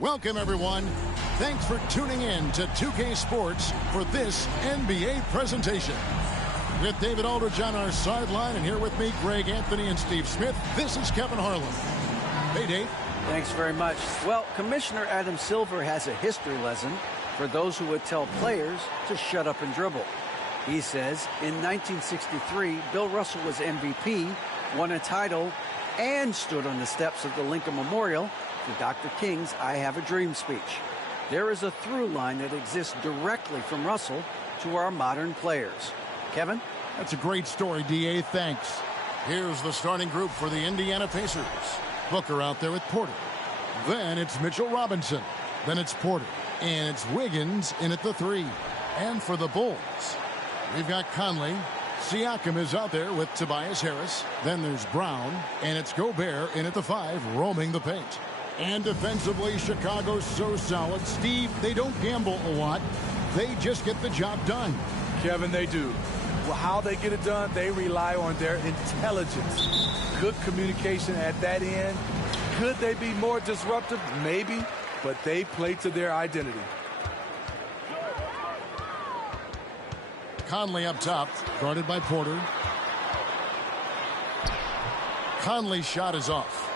Welcome, everyone. Thanks for tuning in to 2K Sports for this NBA presentation. With David Aldridge on our sideline, and here with me, Greg Anthony and Steve Smith, this is Kevin Harlan. Hey, Dave. Thanks very much. Well, Commissioner Adam Silver has a history lesson for those who would tell players to shut up and dribble. He says in 1963, Bill Russell was MVP, won a title, and stood on the steps of the Lincoln Memorial for Dr. King's I Have a Dream speech. There is a through line that exists directly from Russell to our modern players. Kevin? That's a great story, D.A. Thanks. Here's the starting group for the Indiana Pacers. Booker out there with Porter. Then it's Mitchell Robinson. Then it's Porter. And it's Wiggins in at the 3. And for the Bulls, we've got Conley. Siakam is out there with Tobias Harris. Then there's Brown. And it's Gobert in at the 5, roaming the paint. And defensively, Chicago's so solid. Steve, they don't gamble a lot. They just get the job done. Kevin, they do. Well, how they get it done, they rely on their intelligence. Good communication at that end. Could they be more disruptive? Maybe, but they play to their identity. Conley up top, guarded by Porter. Conley's shot is off.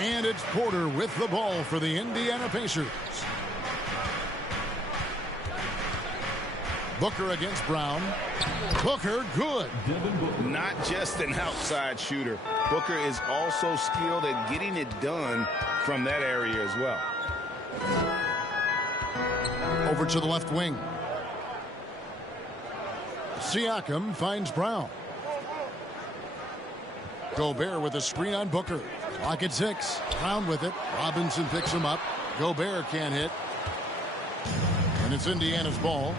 And it's Porter with the ball for the Indiana Pacers. Booker against Brown. Booker, good. Not just an outside shooter. Booker is also skilled at getting it done from that area as well. Over to the left wing. Siakam finds Brown. Gobert with a screen on Booker. Clock at 6. Brown with it. Robinson picks him up. Gobert can't hit. And it's Indiana's ball.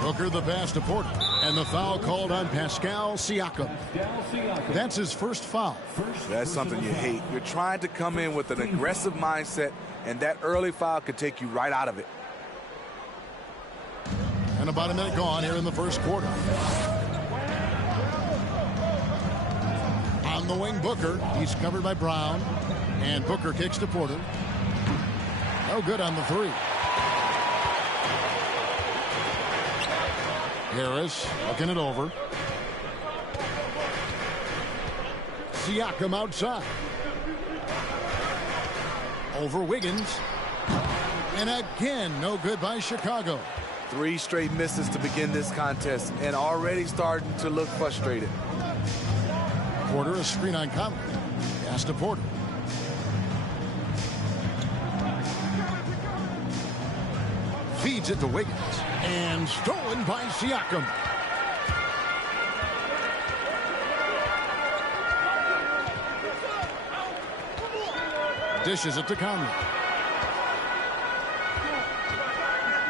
Booker the pass to Porter. And the foul called on Pascal Siakam. That's his first foul. That's something you hate. You're trying to come in with an aggressive mindset, and that early foul could take you right out of it. And about a minute gone here in the first quarter. On the wing, Booker. He's covered by Brown. And Booker kicks to Porter. No good on the 3. Harris looking it over. Siakam outside. Over Wiggins. And again, no good by Chicago. 3 straight misses to begin this contest, and already starting to look frustrated. Porter, a screen on Conley. Pass to Porter. Feeds it to Wiggins. And stolen by Siakam. Dishes it to Conley.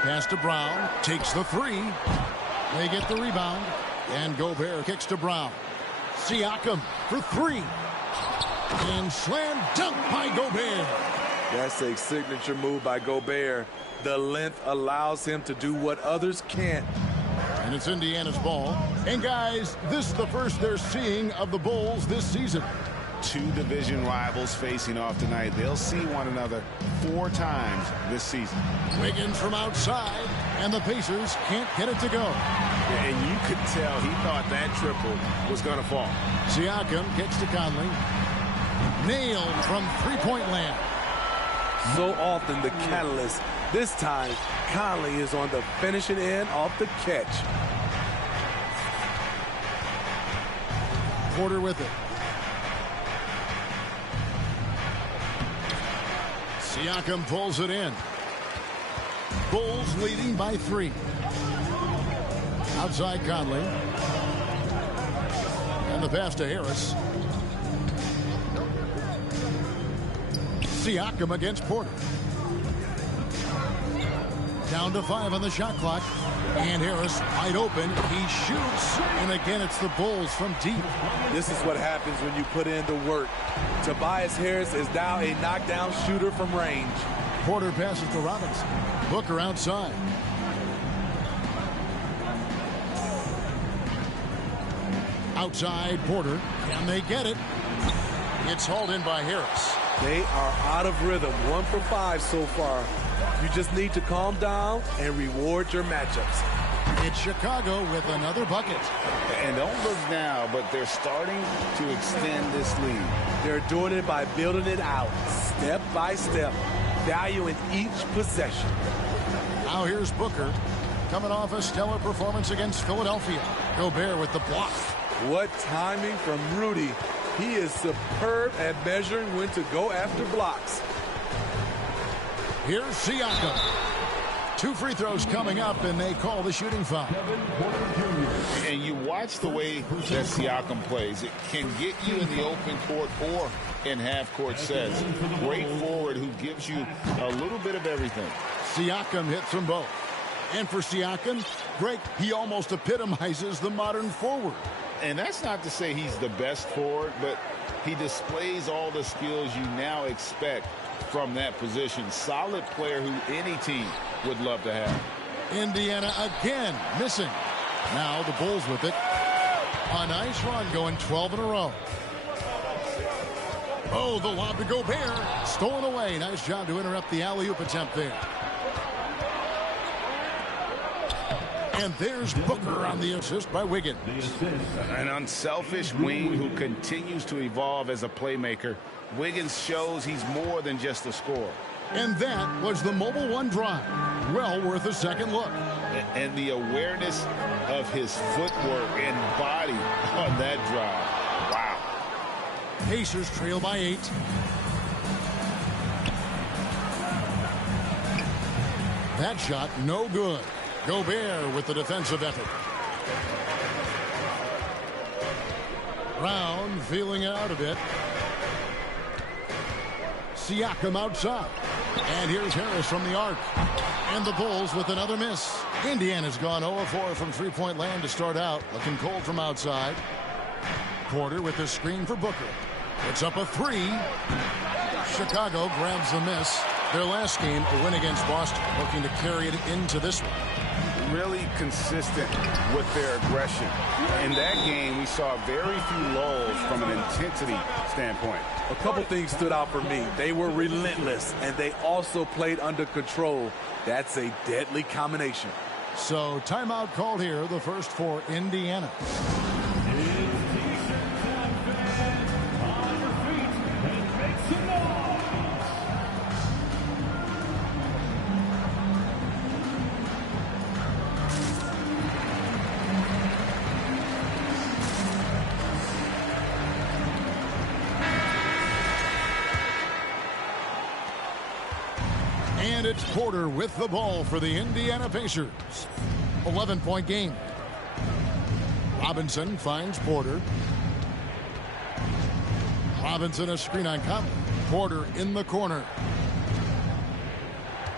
Pass to Brown. Takes the 3. They get the rebound. And Gobert kicks to Brown. Siakam for 3. And slam dunk by Gobert. That's a signature move by Gobert. The length allows him to do what others can't. And it's Indiana's ball. And guys, this is the first they're seeing of the Bulls this season. 2 division rivals facing off tonight. They'll see one another 4 times this season. Wiggins from outside, and the Pacers can't get it to go. And you could tell he thought that triple was going to fall. Siakam kicks to Conley. Nailed from three-point land. So often the catalyst. This time, Conley is on the finishing end off the catch. Porter with it. Siakam pulls it in. Bulls leading by 3. Outside Conley. And the pass to Harris. Siakam against Porter. Down to 5 on the shot clock. And Harris wide open. He shoots. And again, it's the Bulls from deep. This is what happens when you put in the work. Tobias Harris is now a knockdown shooter from range. Porter passes to Robinson. Booker outside. Outside Porter. Can they get it? It's hauled in by Harris. They are out of rhythm. 1 for 5 so far. You just need to calm down and reward your matchups. It's Chicago with another bucket. And don't look now, but they're starting to extend this lead. They're doing it by building it out, step by step, valuing each possession. Now here's Booker, coming off a stellar performance against Philadelphia. Gobert with the block. What timing from Rudy. He is superb at measuring when to go after blocks. Here's Siakam. 2 free throws coming up, and they call the shooting foul. And you watch the way that Siakam plays. It can get you in the open court or in half-court sets. Great forward who gives you a little bit of everything. Siakam hits them both. And for Siakam, Greg, he almost epitomizes the modern forward. And that's not to say he's the best forward, but he displays all the skills you now expect from that position. Solid player who any team would love to have. Indiana again missing. Now the Bulls with it. A nice run going 12 in a row. Oh, the lob to Gobert. Stolen away. Nice job to interrupt the alley-oop attempt there. And there's Booker on the assist by Wiggins. An unselfish wing who continues to evolve as a playmaker. Wiggins shows he's more than just a scorer. And that was the Mobile One drive. Well worth a second look. And the awareness of his footwork and body on that drive. Wow. Pacers trail by 8. That shot no good. Gobert with the defensive effort. Brown feeling it out a bit. Siakam outside. And here's Harris from the arc. And the Bulls with another miss. Indiana's gone 0-4 from three-point land to start out. Looking cold from outside. Porter with the screen for Booker. It's up a 3. Chicago grabs the miss. Their last game, a win against Boston, looking to carry it into this one. Really consistent with their aggression. In that game, we saw very few lulls from an intensity standpoint. A couple things stood out for me. They were relentless, and they also played under control. That's a deadly combination. So timeout called here, the first for Indiana. And it's Porter with the ball for the Indiana Pacers. 11-point game. Robinson finds Porter. Robinson a screen on Conley. Porter in the corner.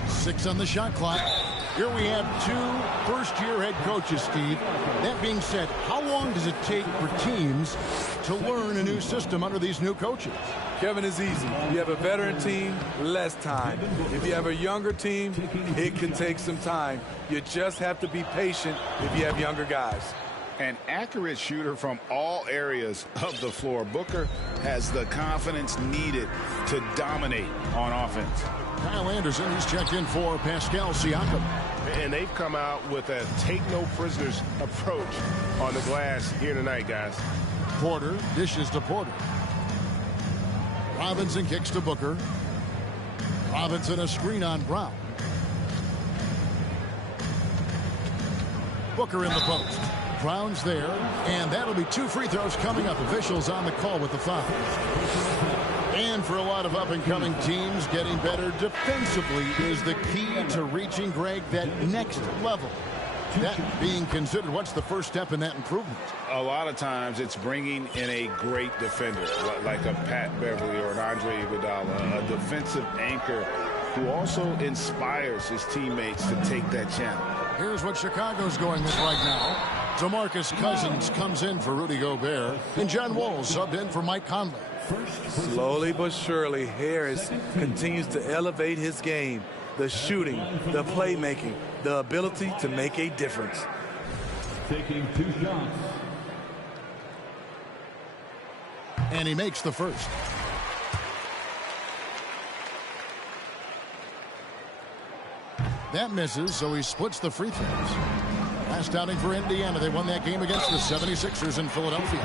6 on the shot clock. Here we have 2 first-year head coaches, Steve. That being said, how long does it take for teams to learn a new system under these new coaches? Kevin, is easy. You have a veteran team, less time. If you have a younger team, it can take some time. You just have to be patient if you have younger guys. An accurate shooter from all areas of the floor. Booker has the confidence needed to dominate on offense. Kyle Anderson, he's checked in for Pascal Siakam. And they've come out with a take-no-prisoners approach on the glass here tonight, guys. Porter dishes to Porter. Robinson kicks to Booker. Robinson a screen on Brown. Booker in the post. Brown's there, and that'll be 2 free throws coming up. Officials on the call with the foul. And for a lot of up-and-coming teams, getting better defensively is the key to reaching, Greg, that next level. That being considered, what's the first step in that improvement? A lot of times it's bringing in a great defender, like a Pat Beverly or an Andre Iguodala, a defensive anchor who also inspires his teammates to take that challenge. Here's what Chicago's going with right now. DeMarcus Cousins comes in for Rudy Gobert, and John Wall subbed in for Mike Conley. Slowly but surely, Harris continues to elevate his game. The shooting, the playmaking, the ability to make a difference. Taking 2 shots. And he makes the first. That misses, so he splits the free throws. Last outing for Indiana. They won that game against the 76ers in Philadelphia.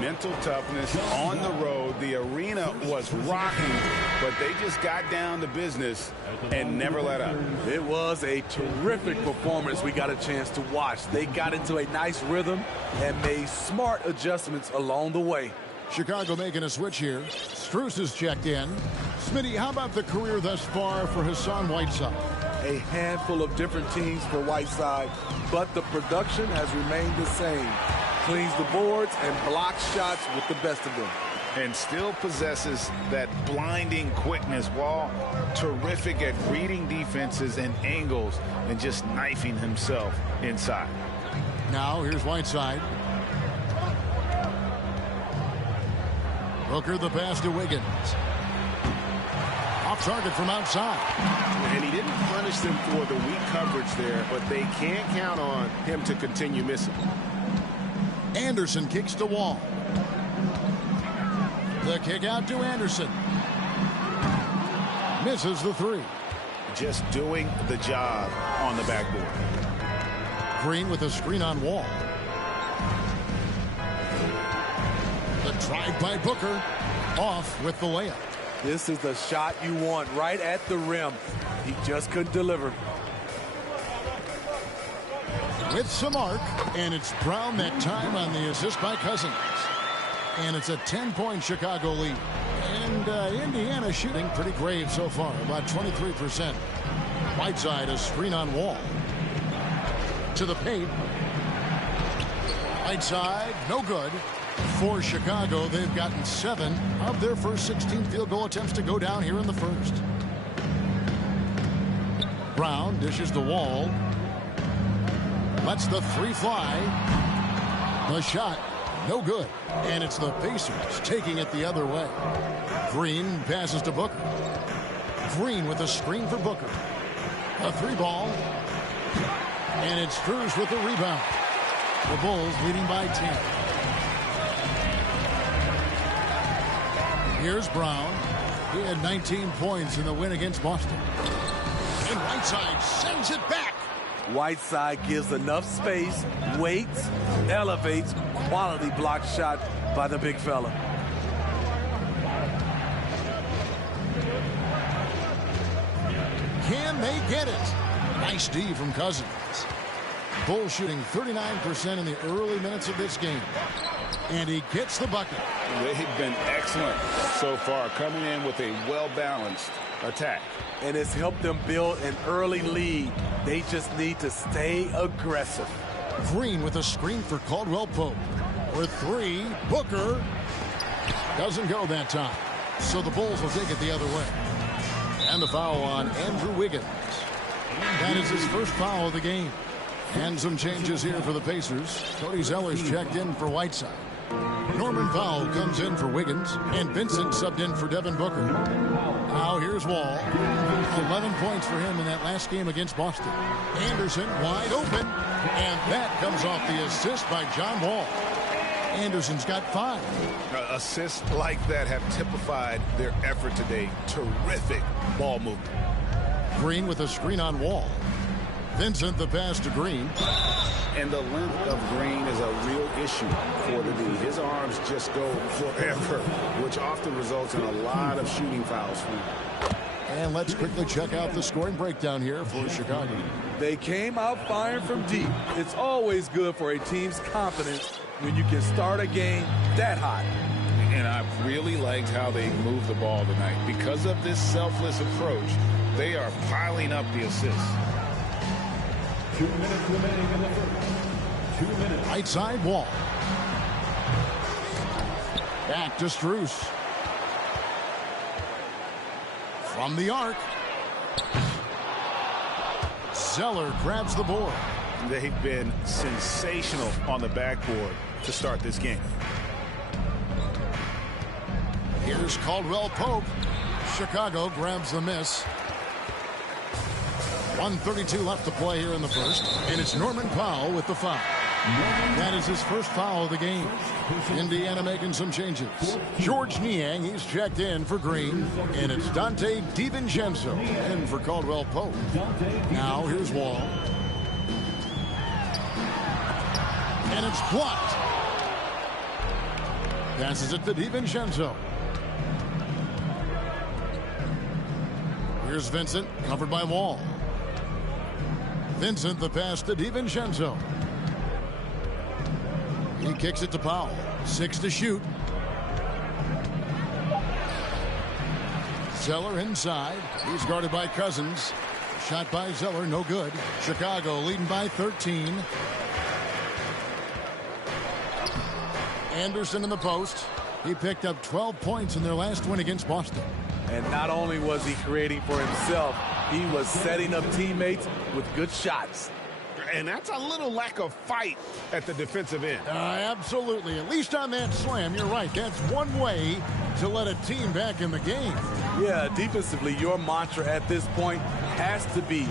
Mental toughness on the road. The arena was rocking, but they just got down to business and never let up. It was a terrific performance we got a chance to watch. They got into a nice rhythm and made smart adjustments along the way. Chicago making a switch here. Strus is checked in. Smitty, how about the career thus far for Hassan Whiteside? A handful of different teams for Whiteside, but the production has remained the same. Cleans the boards and blocks shots with the best of them. And still possesses that blinding quickness. Wall terrific at reading defenses and angles and just knifing himself inside. Now here's Whiteside. Booker the pass to Wiggins. Off target from outside. And he didn't punish them for the weak coverage there, but they can't count on him to continue missing. Anderson kicks to Wall. The kick out to Anderson. Misses the three. Just doing the job on the backboard. Green with a screen on Wall. The drive by Booker. Off with the layup. This is the shot you want right at the rim. He just couldn't deliver. With some arc, and it's Brown that time on the assist by Cousins. And it's a 10-point Chicago lead. And Indiana shooting pretty grave so far, about 23%. Whiteside, a screen on Wall. To the paint. Whiteside, no good. For Chicago, they've gotten 7 of their first 16 field goal attempts to go down here in the first. Brown dishes the Wall. Lets the three fly. The shot, no good. And it's the Pacers taking it the other way. Green passes to Booker. Green with a screen for Booker. A three ball. And it's Strus with the rebound. The Bulls leading by 10. Here's Brown. He had 19 points in the win against Boston. And Whiteside sends it back. Whiteside gives enough space, waits, elevates, quality block shot by the big fella. Can they get it? Nice D from Cousins. Bulls shooting 39% in the early minutes of this game. And he gets the bucket. They've been excellent so far, coming in with a well-balanced attack. And it's helped them build an early lead. They just need to stay aggressive. Green with a screen for Caldwell Pope. For three, Booker doesn't go that time. So the Bulls will take it the other way. And the foul on Andrew Wiggins. That is his first foul of the game. And some changes here for the Pacers. Cody Zeller's checked in for Whiteside. Norman Powell comes in for Wiggins, and Vincent subbed in for Devin Booker. Now here's Wall. 11 points for him in that last game against Boston. Anderson wide open, and that comes off the assist by John Wall. Anderson's got 5. Assists like that have typified their effort today. Terrific ball movement. Green with a screen on Wall. Vincent the pass to Green. And the length of Green is a real issue for the D. His arms just go forever, which often results in a lot of shooting fouls for him. And let's quickly check out the scoring breakdown here for Chicago. They came out firing from deep. It's always good for a team's confidence when you can start a game that hot. And I really liked how they moved the ball tonight. Because of this selfless approach, they are piling up the assists. 2 minutes remaining in the first. 2 minutes. Right side Wall. Back to Strus. From the arc. Zeller grabs the board. They've been sensational on the backboard to start this game. Here's Caldwell Pope. Chicago grabs the miss. 1:32 left to play here in the first, and it's Norman Powell with the foul. That is his first foul of the game. Indiana making some changes. George Niang, he's checked in for Green. And it's Dante DiVincenzo in for Caldwell Pope. Now here's Wall. And it's blocked. Passes it to DiVincenzo. Here's Vincent, covered by Wall. Vincent, the pass to DiVincenzo. He kicks it to Powell. 6 to shoot. Zeller inside. He's guarded by Cousins. Shot by Zeller, no good. Chicago leading by 13. Anderson in the post. He picked up 12 points in their last win against Boston. And not only was he creating for himself, he was setting up teammates with good shots. And that's a little lack of fight at the defensive end. Absolutely. At least on that slam, you're right. That's one way to let a team back in the game. Yeah, defensively, your mantra at this point has to be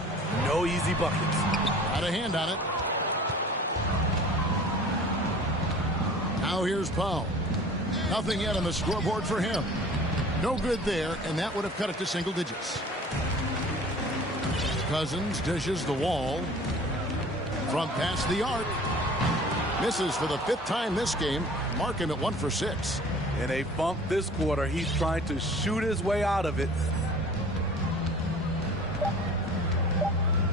no easy buckets. Got a hand on it. Now here's Powell. Nothing yet on the scoreboard for him. No good there, and that would have cut it to single digits. Cousins dishes the Wall. From past the arc. Misses for the 5th time this game. Mark him at 1 for 6. In a funk this quarter, he's trying to shoot his way out of it.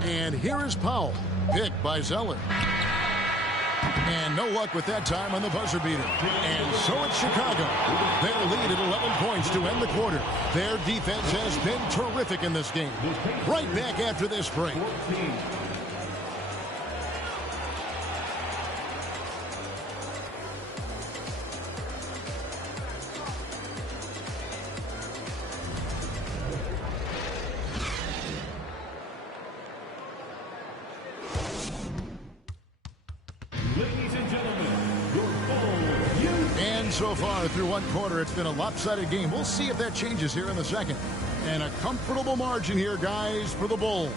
And here is Powell. Picked by Zeller. And no luck with that time on the buzzer beater. And so it's Chicago. Their lead at 11 points to end the quarter. Their defense has been terrific in this game. Right back after this break. So far through one quarter, it's been a lopsided game. We'll see if that changes here in the second. And a comfortable margin here, guys, for the Bulls.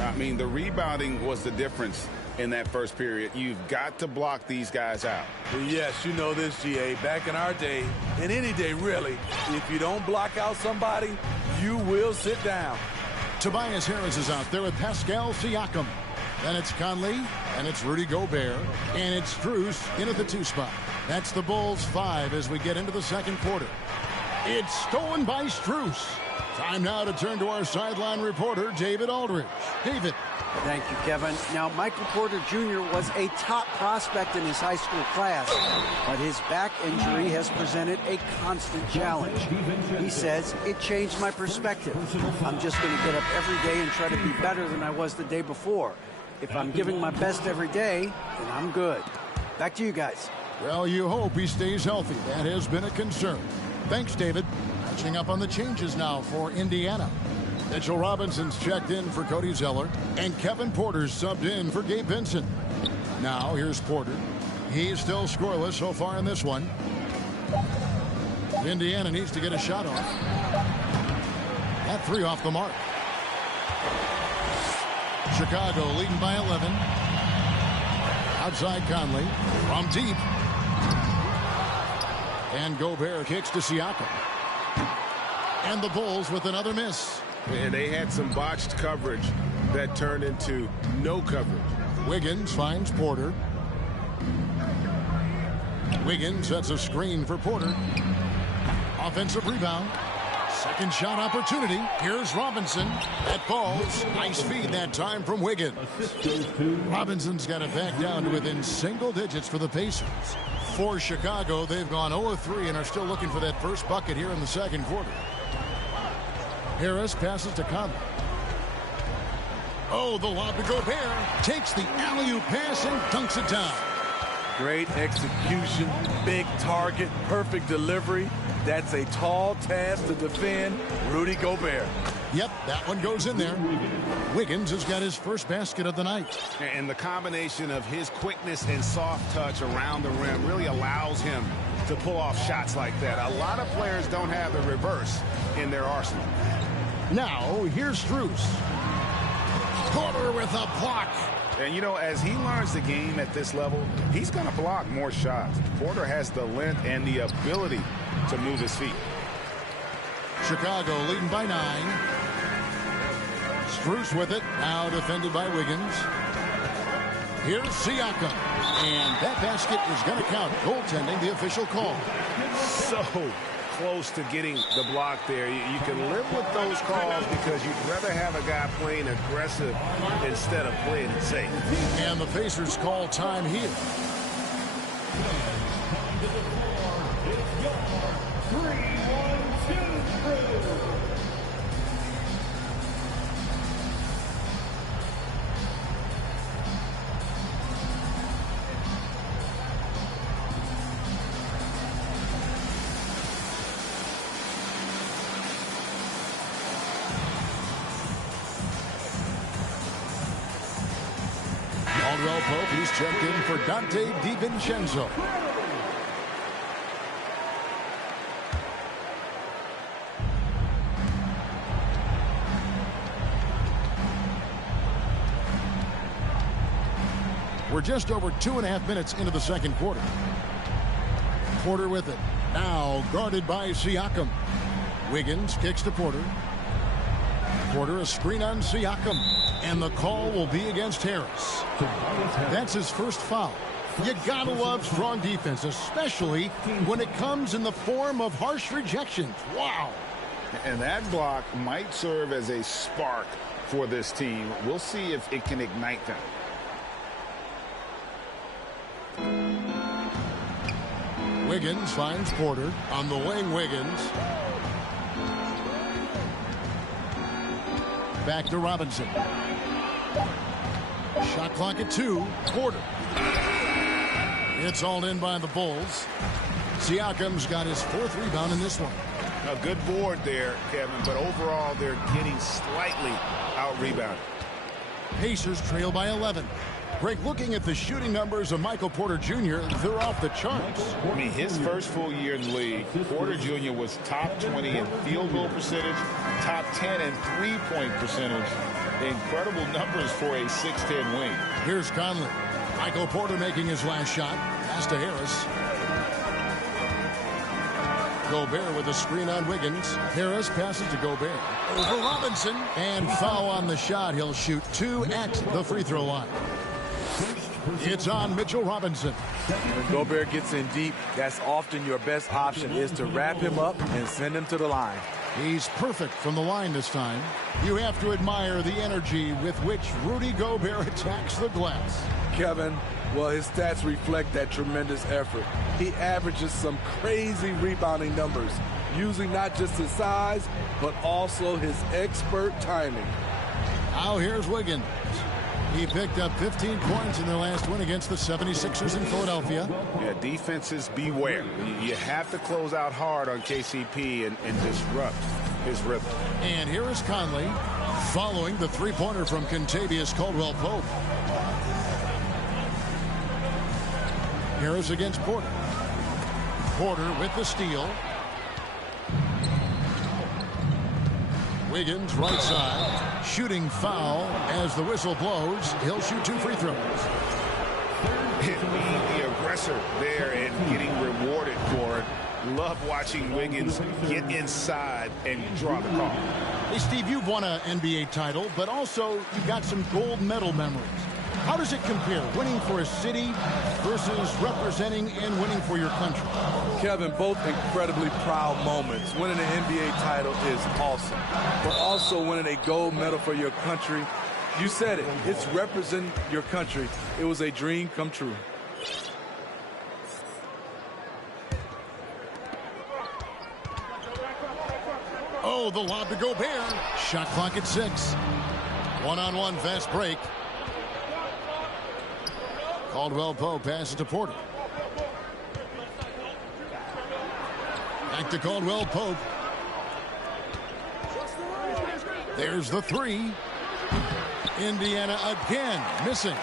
I mean, the rebounding was the difference in that first period. You've got to block these guys out. Yes, you know this, GA. Back in our day, and any day really, if you don't block out somebody, you will sit down. Tobias Harris is out there with Pascal Siakam. Then it's Conley, and it's Rudy Gobert, and it's Strus in at the 2 spot. That's the Bulls 5 as we get into the second quarter. It's stolen by Strus. Time now to turn to our sideline reporter, David Aldridge. David. Thank you, Kevin. Now, Michael Porter Jr. was a top prospect in his high school class, but his back injury has presented a constant challenge. He says, it changed my perspective. I'm just going to get up every day and try to be better than I was the day before. If I'm giving my best every day, then I'm good. Back to you guys. Well, you hope he stays healthy. That has been a concern. Thanks, David. Catching up on the changes now for Indiana. Mitchell Robinson's checked in for Cody Zeller, and Kevin Porter's subbed in for Gabe Vincent. Now, here's Porter. He's still scoreless so far in this one. Indiana needs to get a shot off. That 3 off the mark. Chicago leading by 11. Outside Conley. From deep. And Gobert kicks to Siakam. And the Bulls with another miss. And they had some botched coverage that turned into no coverage. Wiggins finds Porter. Wiggins sets a screen for Porter. Offensive rebound. Second shot opportunity. Here's Robinson. That falls. Nice feed that time from Wiggins. Robinson's got it back down to within single digits for the Pacers. For Chicago, they've gone 0-3 and are still looking for that first bucket here in the second quarter. Harris passes to Conley. Oh, the lob to Gobert. Takes the alley-oop pass and dunks it down. Great execution, big target, perfect delivery. That's a tall task to defend Rudy Gobert. Yep, that one goes in there. Wiggins has got his first basket of the night. And the combination of his quickness and soft touch around the rim really allows him to pull off shots like that. A lot of players don't have the reverse in their arsenal. Now, here's Strus. Porter with a block. And, you know, as he learns the game at this level, he's going to block more shots. Porter has the length and the ability to move his feet. Chicago leading by 9. Strus with it. Now defended by Wiggins. Here's Siakam. And that basket is going to count. Goaltending, the official call. So close to getting the block there. You can live with those calls because you'd rather have a guy playing aggressive instead of playing it safe. And the Pacers call time here. 3-1-2-3. Caldwell Pope, he's checked in for Dante DiVincenzo. We're just over 2.5 minutes into the second quarter. Porter with it. Now guarded by Siakam. Wiggins kicks to Porter. Porter, a screen on Siakam. And the call will be against Harris. That's his first foul. You gotta love strong defense, especially when it comes in the form of harsh rejections. Wow. And that block might serve as a spark for this team. We'll see if it can ignite them. Wiggins finds Porter on the wing. Wiggins. Back to Robinson. Shot clock at 2. Porter. It's all in by the Bulls. Siakam's got his 4th rebound in this one. A good board there, Kevin, but overall they're getting slightly out-rebounded. Pacers trail by 11. Greg, looking at the shooting numbers of Michael Porter Jr., they're off the charts. I mean, his first full year in the league, Porter Jr. was top 20 in field goal percentage, top 10 in three-point percentage. Incredible numbers for a 6'10 wing. Here's Conley. Michael Porter making his last shot. Pass to Harris. Gobert with a screen on Wiggins. Harris passes to Gobert. Over Robinson. And foul on the shot. He'll shoot 2 at the free throw line. It's on Mitchell Robinson. When Gobert gets in deep, that's often your best option, is to wrap him up and send him to the line. He's perfect from the line this time. You have to admire the energy with which Rudy Gobert attacks the glass. Kevin, well, his stats reflect that tremendous effort. He averages some crazy rebounding numbers, using not just his size, but also his expert timing. Now here's Wiggins. He picked up 15 points in their last win against the 76ers in Philadelphia. Yeah, defenses beware. You have to close out hard on KCP and disrupt his rhythm. And here is Conley following the three-pointer from Kentavious Caldwell-Pope. Harris against Porter. Porter with the steal. Wiggins right side. Shooting foul as the whistle blows. He'll shoot 2 free throws. Being the aggressor there and getting rewarded for it. Love watching Wiggins get inside and draw the call. Hey, Steve, you've won an NBA title, but also you've got some gold medal memories. How does it compare, winning for a city versus representing and winning for your country? Kevin, both incredibly proud moments. Winning an NBA title is awesome, but also winning a gold medal for your country, you said it, it's representing your country. It was a dream come true. Oh, the lob to Gobert. Shot clock at 6. One-on-one fast break. Caldwell-Pope passes to Porter. Back to Caldwell-Pope. There's the 3. Indiana again missing.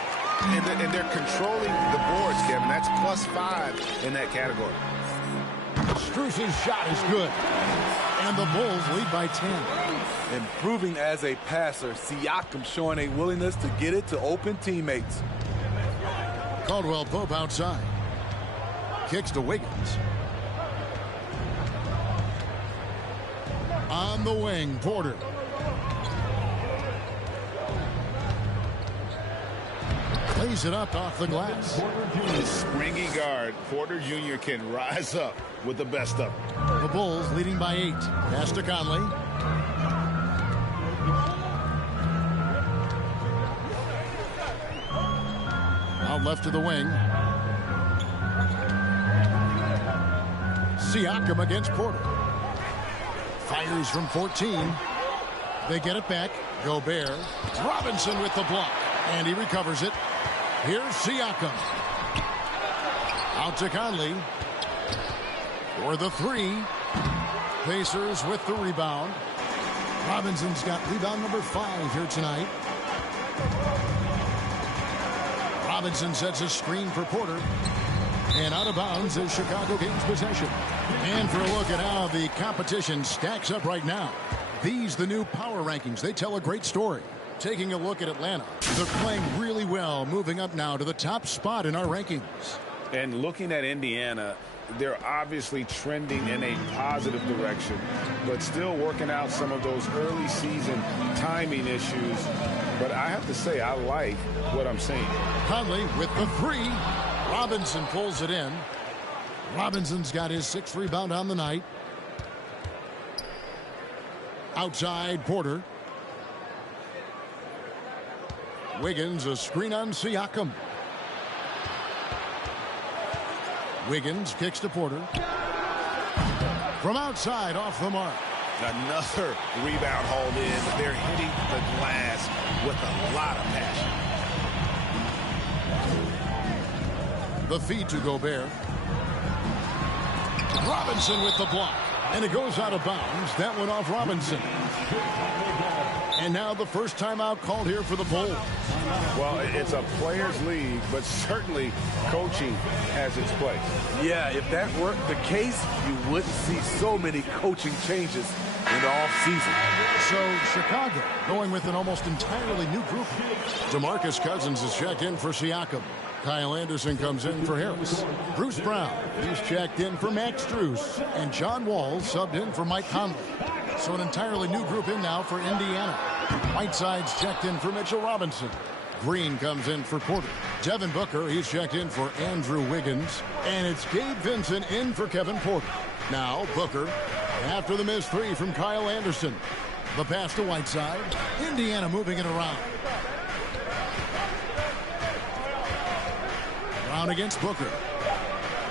And they're controlling the boards, Kevin. That's +5 in that category. Strus's shot is good. And the Bulls lead by 10. Improving as a passer, Siakam showing a willingness to get it to open teammates. Caldwell Pope outside. Kicks to Wiggins. On the wing, Porter. Plays it up off the glass. The springy guard, Porter Jr. can rise up with the best of them. The Bulls leading by 8. Pass to Conley. Out left to the wing. Siakam against Porter. Fires from 14. They get it back. Gobert. Robinson with the block. And he recovers it. Here's Siakam. Out to Conley. For the 3. Pacers with the rebound. Robinson's got rebound number 5 here tonight. Robinson sets a screen for Porter. And out of bounds as Chicago gains possession. And for a look at how the competition stacks up right now. These, the new power rankings, they tell a great story. Taking a look at Atlanta, they're playing really well, moving up now to the top spot in our rankings. And looking at Indiana, they're obviously trending in a positive direction, but still working out some of those early season timing issues. But I have to say, I like what I'm seeing. Conley with the 3. Robinson pulls it in. Robinson's got his 6th rebound on the night. Outside, Porter. Wiggins, a screen on Siakam. Wiggins kicks to Porter. From outside, off the mark. Another rebound hauled in. They're hitting the glass with a lot of passion. The feed to Gobert. Robinson with the block. And it goes out of bounds. That went off Robinson. And now the first timeout called here for the Bulls. Well, it's a players' league, but certainly coaching has its place. Yeah, if that were the case, you wouldn't see so many coaching changes in the offseason. So Chicago going with an almost entirely new group. DeMarcus Cousins is checked in for Siakam. Kyle Anderson comes in for Harris. Bruce Brown, he's checked in for Max Strus. And John Wall subbed in for Mike Conley. So an entirely new group in now for Indiana. Whiteside's checked in for Mitchell Robinson. Green comes in for Porter. Devin Booker, he's checked in for Andrew Wiggins. And it's Gabe Vincent in for Kevin Porter. Now Booker, after the missed 3 from Kyle Anderson. The pass to Whiteside. Indiana moving it around. Brown against Booker.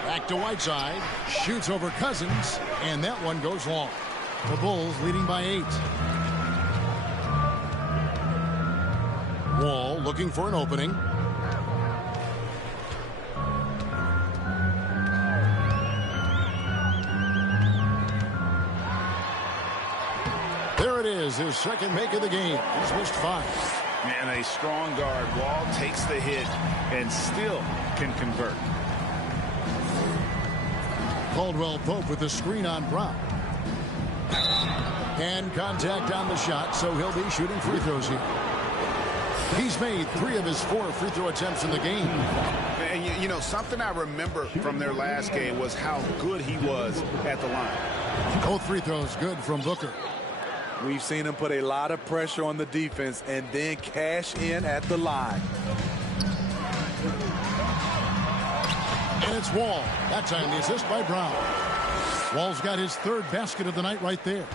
Back to Whiteside. Shoots over Cousins. And that one goes long. The Bulls leading by 8. Wall looking for an opening. There it is, his second make of the game. He's missed 5. And a strong guard. Wall takes the hit and still can convert. Caldwell Pope with the screen on Brown. Hand contact on the shot, so he'll be shooting free throws here. He's made 3 of his 4 free throw attempts in the game. And you know, something I remember from their last game was how good he was at the line. Both free throws good from Booker. We've seen him put a lot of pressure on the defense and then cash in at the line. And it's Wall. That time the assist by Brown. Wall's got his 3rd basket of the night right there.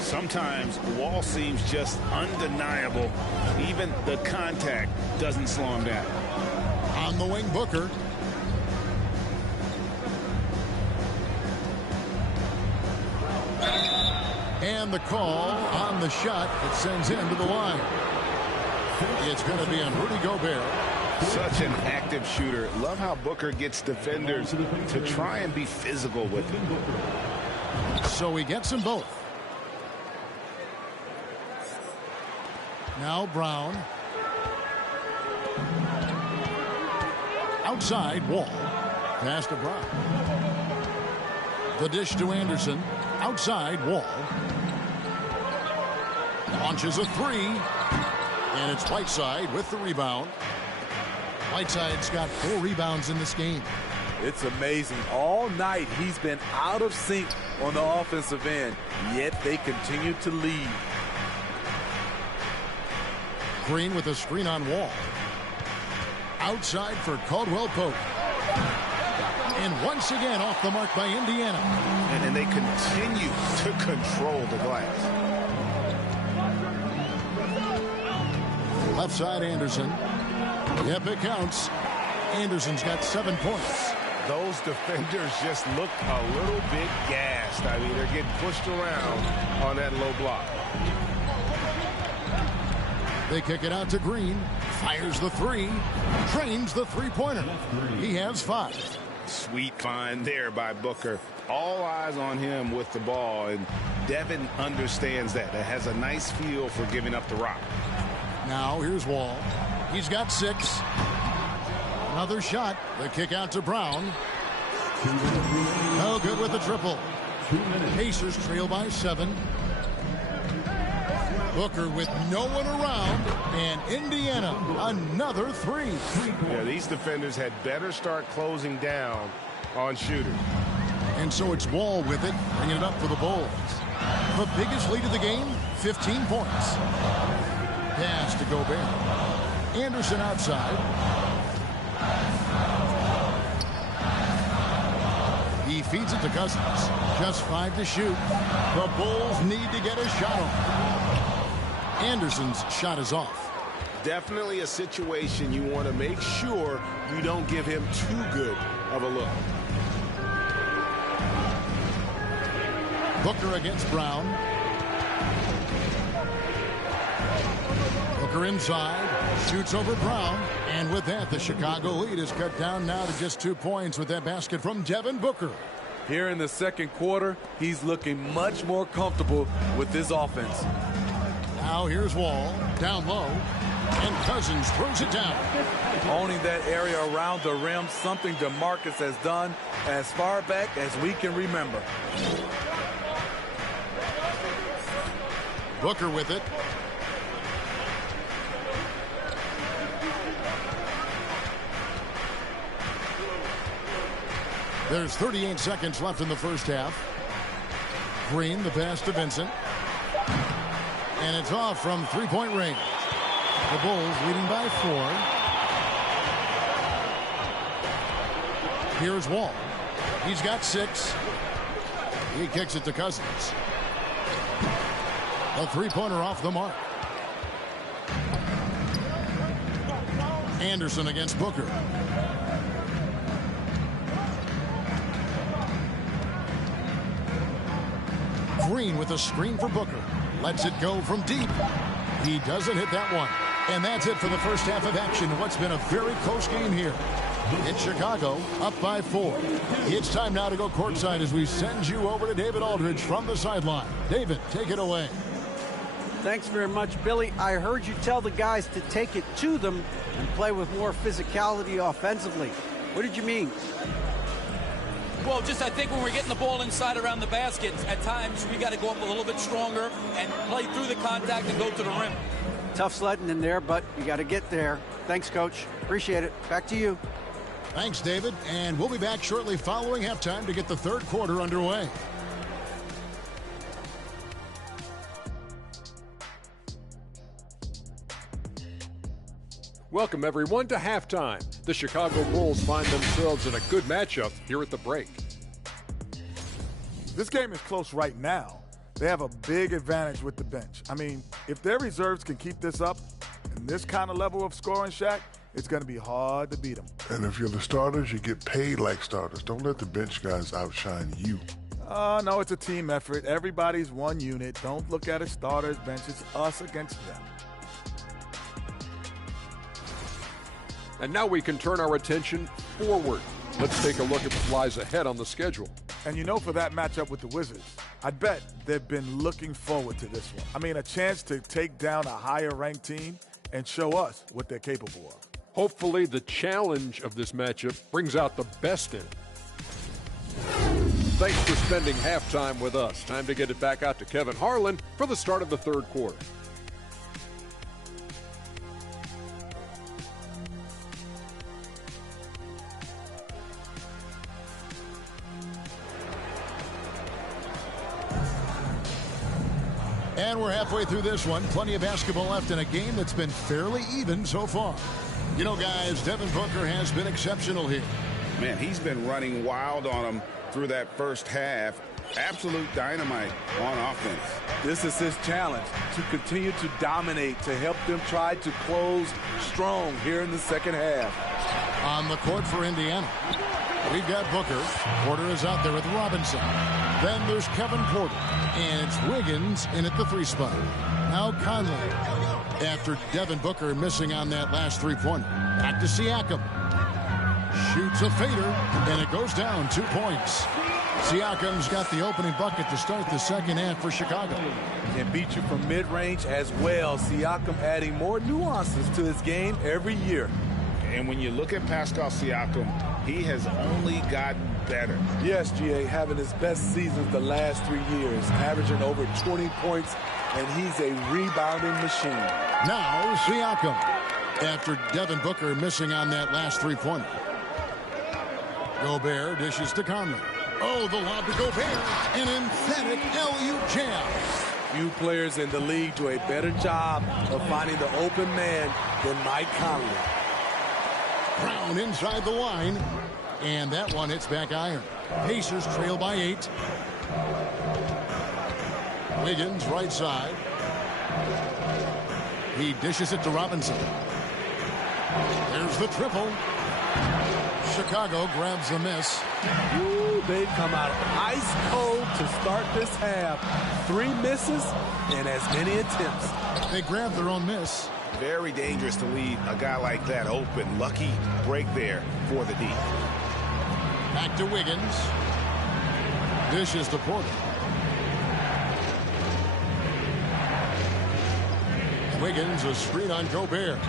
Sometimes Wall seems just undeniable. Even the contact doesn't slow him down. On the wing, Booker. And the call on the shot that sends him to the line. It's going to be on Rudy Gobert. Such an active shooter. Love how Booker gets defenders to try and be physical with him. So he gets them both. Now Brown. Outside, Wall. Pass to Brown. The dish to Anderson. outside, Wall. Launches a three. And it's Whiteside with the rebound. Whiteside's got 4 rebounds in this game. It's amazing. All night he's been out of sync on the offensive end, yet they continue to lead. Green with a screen on Wall. Outside for Caldwell Pope. And once again off the mark by Indiana. And they continue to control the glass. Left side, Anderson. Yep, it counts. Anderson's got 7 points. Those defenders just look a little bit gassed. I mean, they're getting pushed around on that low block. They kick it out to Green. Fires the three. Drains the three-pointer. He has 5. Sweet find there by Booker. All eyes on him with the ball, and Devin understands that. That has a nice feel for giving up the rock. Now here's Wall. He's got 6. Another shot. The kick out to Brown. No good with the triple. Pacers trail by 7. Booker with no one around, and Indiana another 3. Yeah, these defenders had better start closing down on shooters. And so it's Wall with it, bringing it up for the Bulls. The biggest lead of the game, 15 points. Pass to Gobert. Anderson outside. He feeds it to Cousins. Just 5 to shoot. The Bulls need to get a shot on. Anderson's shot is off. Definitely a situation you want to make sure you don't give him too good of a look. Booker against Brown. Booker inside, shoots over Brown, and with that, the Chicago lead is cut down now to just 2 points with that basket from Devin Booker. Here in the second quarter, he's looking much more comfortable with his offense. Now here's Wall, down low, and Cousins throws it down. Owning that area around the rim, something DeMarcus has done as far back as we can remember. Booker with it. There's 38 seconds left in the first half. Green, the pass to Vincent. And it's off from three-point range. The Bulls leading by 4. Here's Wall. He's got 6. He kicks it to Cousins. A three-pointer off the mark. Anderson against Booker. Green with a screen for Booker. Lets it go from deep. He doesn't hit that one. And that's it for the first half of action. What's been a very close game here. In Chicago, up by 4. It's time now to go courtside as we send you over to David Aldridge from the sideline. David, take it away. Thanks very much, Billy. I heard you tell the guys to take it to them and play with more physicality offensively. What did you mean? Well, just I think when we're getting the ball inside around the basket, at times we got to go up a little bit stronger and play through the contact and go to the rim. Tough sledding in there, but you got to get there. Thanks, Coach. Appreciate it. Back to you. Thanks, David. And we'll be back shortly following halftime to get the third quarter underway. Welcome, everyone, to halftime. The Chicago Bulls find themselves in a good matchup here at the break. This game is close right now. They have a big advantage with the bench. I mean, if their reserves can keep this up in this kind of level of scoring, Shaq, it's going to be hard to beat them. And if you're the starters, you get paid like starters. Don't let the bench guys outshine you. No, it's a team effort. Everybody's one unit. Don't look at it starters, bench. It's us against them. And now we can turn our attention forward. Let's take a look at what lies ahead on the schedule. And you know, for that matchup with the Wizards, I bet they've been looking forward to this one. I mean, a chance to take down a higher-ranked team and show us what they're capable of. Hopefully, the challenge of this matchup brings out the best in it. Thanks for spending halftime with us. Time to get it back out to Kevin Harlan for the start of the third quarter. And we're halfway through this one. Plenty of basketball left in a game that's been fairly even so far. You know, guys, Devin Booker has been exceptional here. Man, he's been running wild on them through that first half. Absolute dynamite on offense. This is his challenge, to continue to dominate, to help them try to close strong here in the second half. On the court for Indiana, we've got Booker. Porter is out there with Robinson. Then there's Kevin Porter. And it's Wiggins in at the 3 spot. Now Conley. After Devin Booker missing on that last three-pointer. Back to Siakam. Shoots a fader, and it goes down 2 points. Siakam's got the opening bucket to start the second half for Chicago. Can beat you from mid-range as well. Siakam adding more nuances to his game every year. And when you look at Pascal Siakam, he has only gotten better. Yes, GA, having his best seasons the last 3 years, averaging over 20 points, and he's a rebounding machine. Now Siakam, after Devin Booker missing on that last three-pointer. Gobert dishes to Conley. Oh, the lob to Gobert. An emphatic LU jam. Few players in the league do a better job of finding the open man than Mike Conley. Brown inside the line. And that one hits back iron. Pacers trail by 8. Wiggins right side. He dishes it to Robinson. There's the triple. Chicago grabs the miss. Ooh, they've come out ice cold to start this half. 3 misses and as many attempts. They grab their own miss. Very dangerous to leave a guy like that open. Lucky break there for the D. Back to Wiggins. Dishes to Porter. Wiggins a screen on Gobert.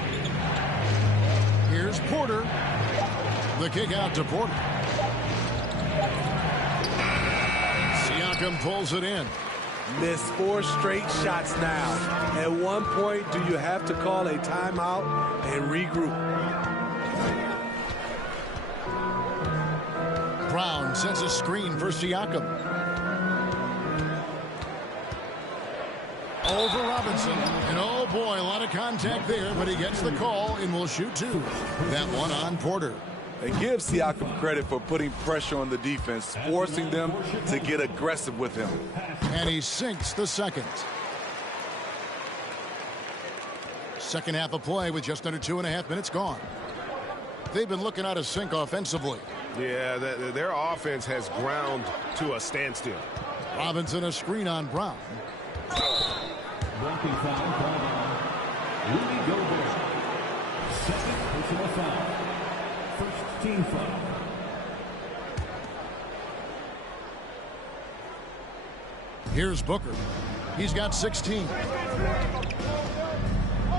Here's Porter. The kick out to Porter. Siakam pulls it in. Missed 4 straight shots now. At one point, do you have to call a timeout and regroup? Brown sends a screen for Siakam. Over Robinson. And oh boy, a lot of contact there, but he gets the call and will shoot 2. That one on Porter. And give Siakam credit for putting pressure on the defense, forcing them to get aggressive with him. And he sinks the second. Second half of play with just under 2.5 minutes gone. They've been looking out of sync offensively. Yeah, their offense has ground to a standstill. Robinson a screen on Brown. Breaking foul called on Rudy Gobert. Second personal foul. First team foul. Here's Booker. He's got 16.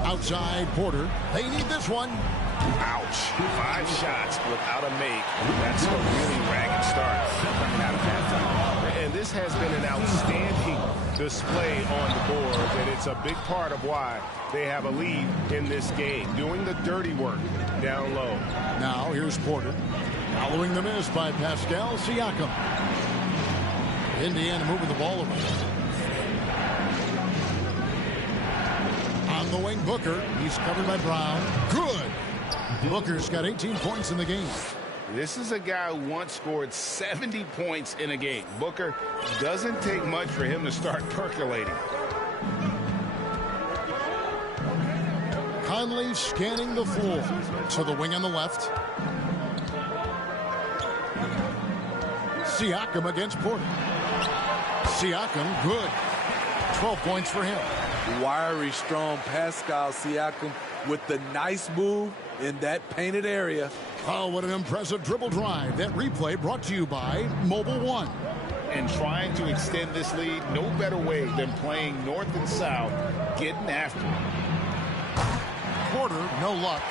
Outside Porter. They need this one. Ouch. 5 shots without a make. That's a really ragged start coming out of halftime. And this has been an outstanding display on the board, and it's a big part of why they have a lead in this game, doing the dirty work down low. Now here's Porter. Following the miss by Pascal Siakam. Indiana moving the ball around. On the wing, Booker. He's covered by Brown. Good. Booker's got 18 points in the game. This is a guy who once scored 70 points in a game. Booker, doesn't take much for him to start percolating. Conley scanning the floor. To the wing on the left. Siakam against Porter. Siakam, good. 12 points for him. Wiry, strong Pascal Siakam with the nice move in that painted area. Oh, what an impressive dribble drive. That replay brought to you by Mobile One. And trying to extend this lead, no better way than playing north and south, getting after it. Porter, no luck.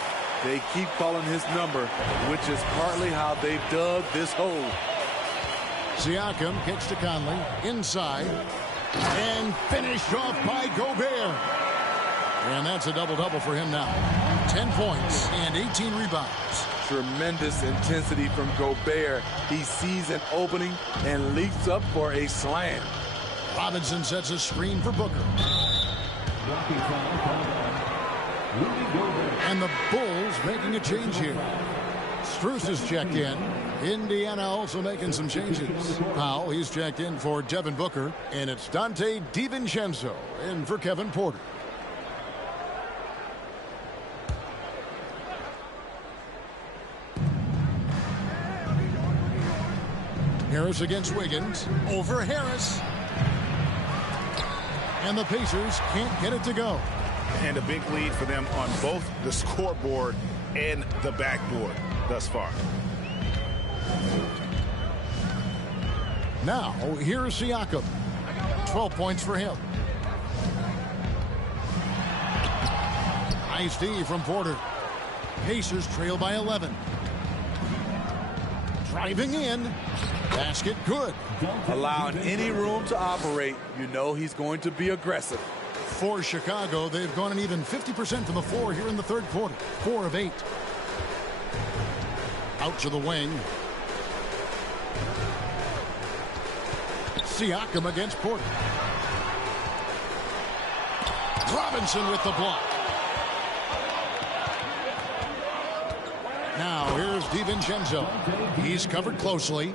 They keep calling his number, which is partly how they've dug this hole. Siakam kicks to Conley. Inside. And finished off by Gobert. And that's a double-double for him now. 10 points and 18 rebounds. Tremendous intensity from Gobert. He sees an opening and leaps up for a slam. Robinson sets a screen for Booker. And the Bulls making a change here. Strus is checked in. Indiana also making some changes. Powell, he's checked in for Devin Booker. And it's Dante DiVincenzo in for Kevin Porter. Harris against Wiggins. Over Harris. And the Pacers can't get it to go. And a big lead for them on both the scoreboard and the backboard thus far. Now, here's Siakam. 12 points for him. Nice D from Porter. Pacers trail by 11. Driving in. Basket good. Allowing any room to operate, you know he's going to be aggressive. For Chicago, they've gone an even 50% from the floor here in the third quarter. 4 of 8. Out to the wing. Siakam against Porter. Robinson with the block. Now here's DiVincenzo. He's covered closely.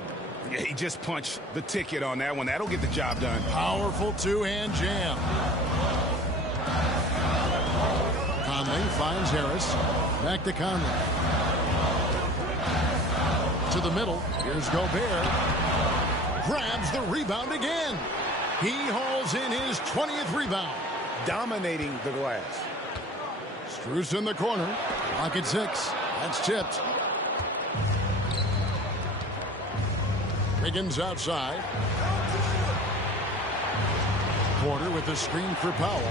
Yeah, he just punched the ticket on that one. That'll get the job done. Powerful two-hand jam. Conley finds Harris. Back to Conley. To the middle. Here's Gobert. Grabs the rebound again. He hauls in his 20th rebound. Dominating the glass. Strus in the corner. Lock at 6. That's tipped. Wiggins outside. Porter with the screen for Powell.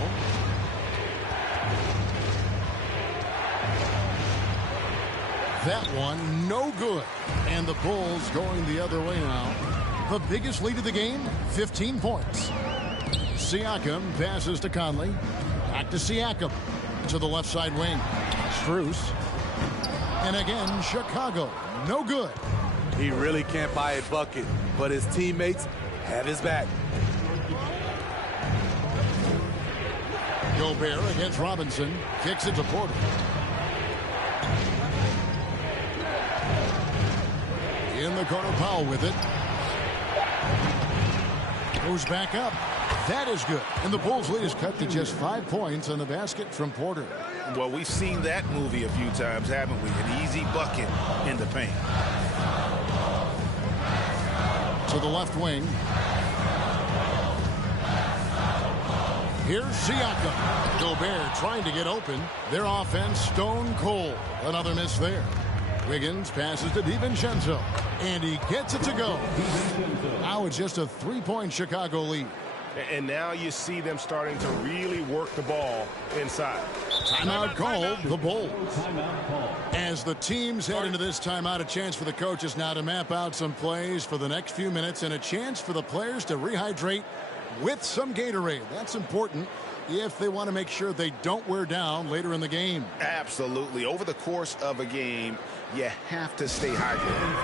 That one no good. And the Bulls going the other way now. The biggest lead of the game, 15 points. Siakam passes to Conley. Back to Siakam. To the left side wing. Strus. And again, Chicago. No good. He really can't buy a bucket, but his teammates have his back. Gobert against Robinson. Kicks it to Porter. In the corner, Powell with it. Goes back up. That is good. And the Bulls' lead is cut to just 5 points on the basket from Porter. Well, we've seen that movie a few times, haven't we? An easy bucket in the paint. To the left wing. Here's Siakam. Gobert trying to get open. Their offense stone cold. Another miss there. Wiggins passes to DiVincenzo. And he gets it to go. Now it's just a 3-point Chicago lead. And now you see them starting to really work the ball inside. Timeout called, the Bulls. As the teams head into this timeout, a chance for the coaches now to map out some plays for the next few minutes and a chance for the players to rehydrate with some Gatorade. That's important if they want to make sure they don't wear down later in the game. Absolutely. Over the course of a game, you have to stay hydrated.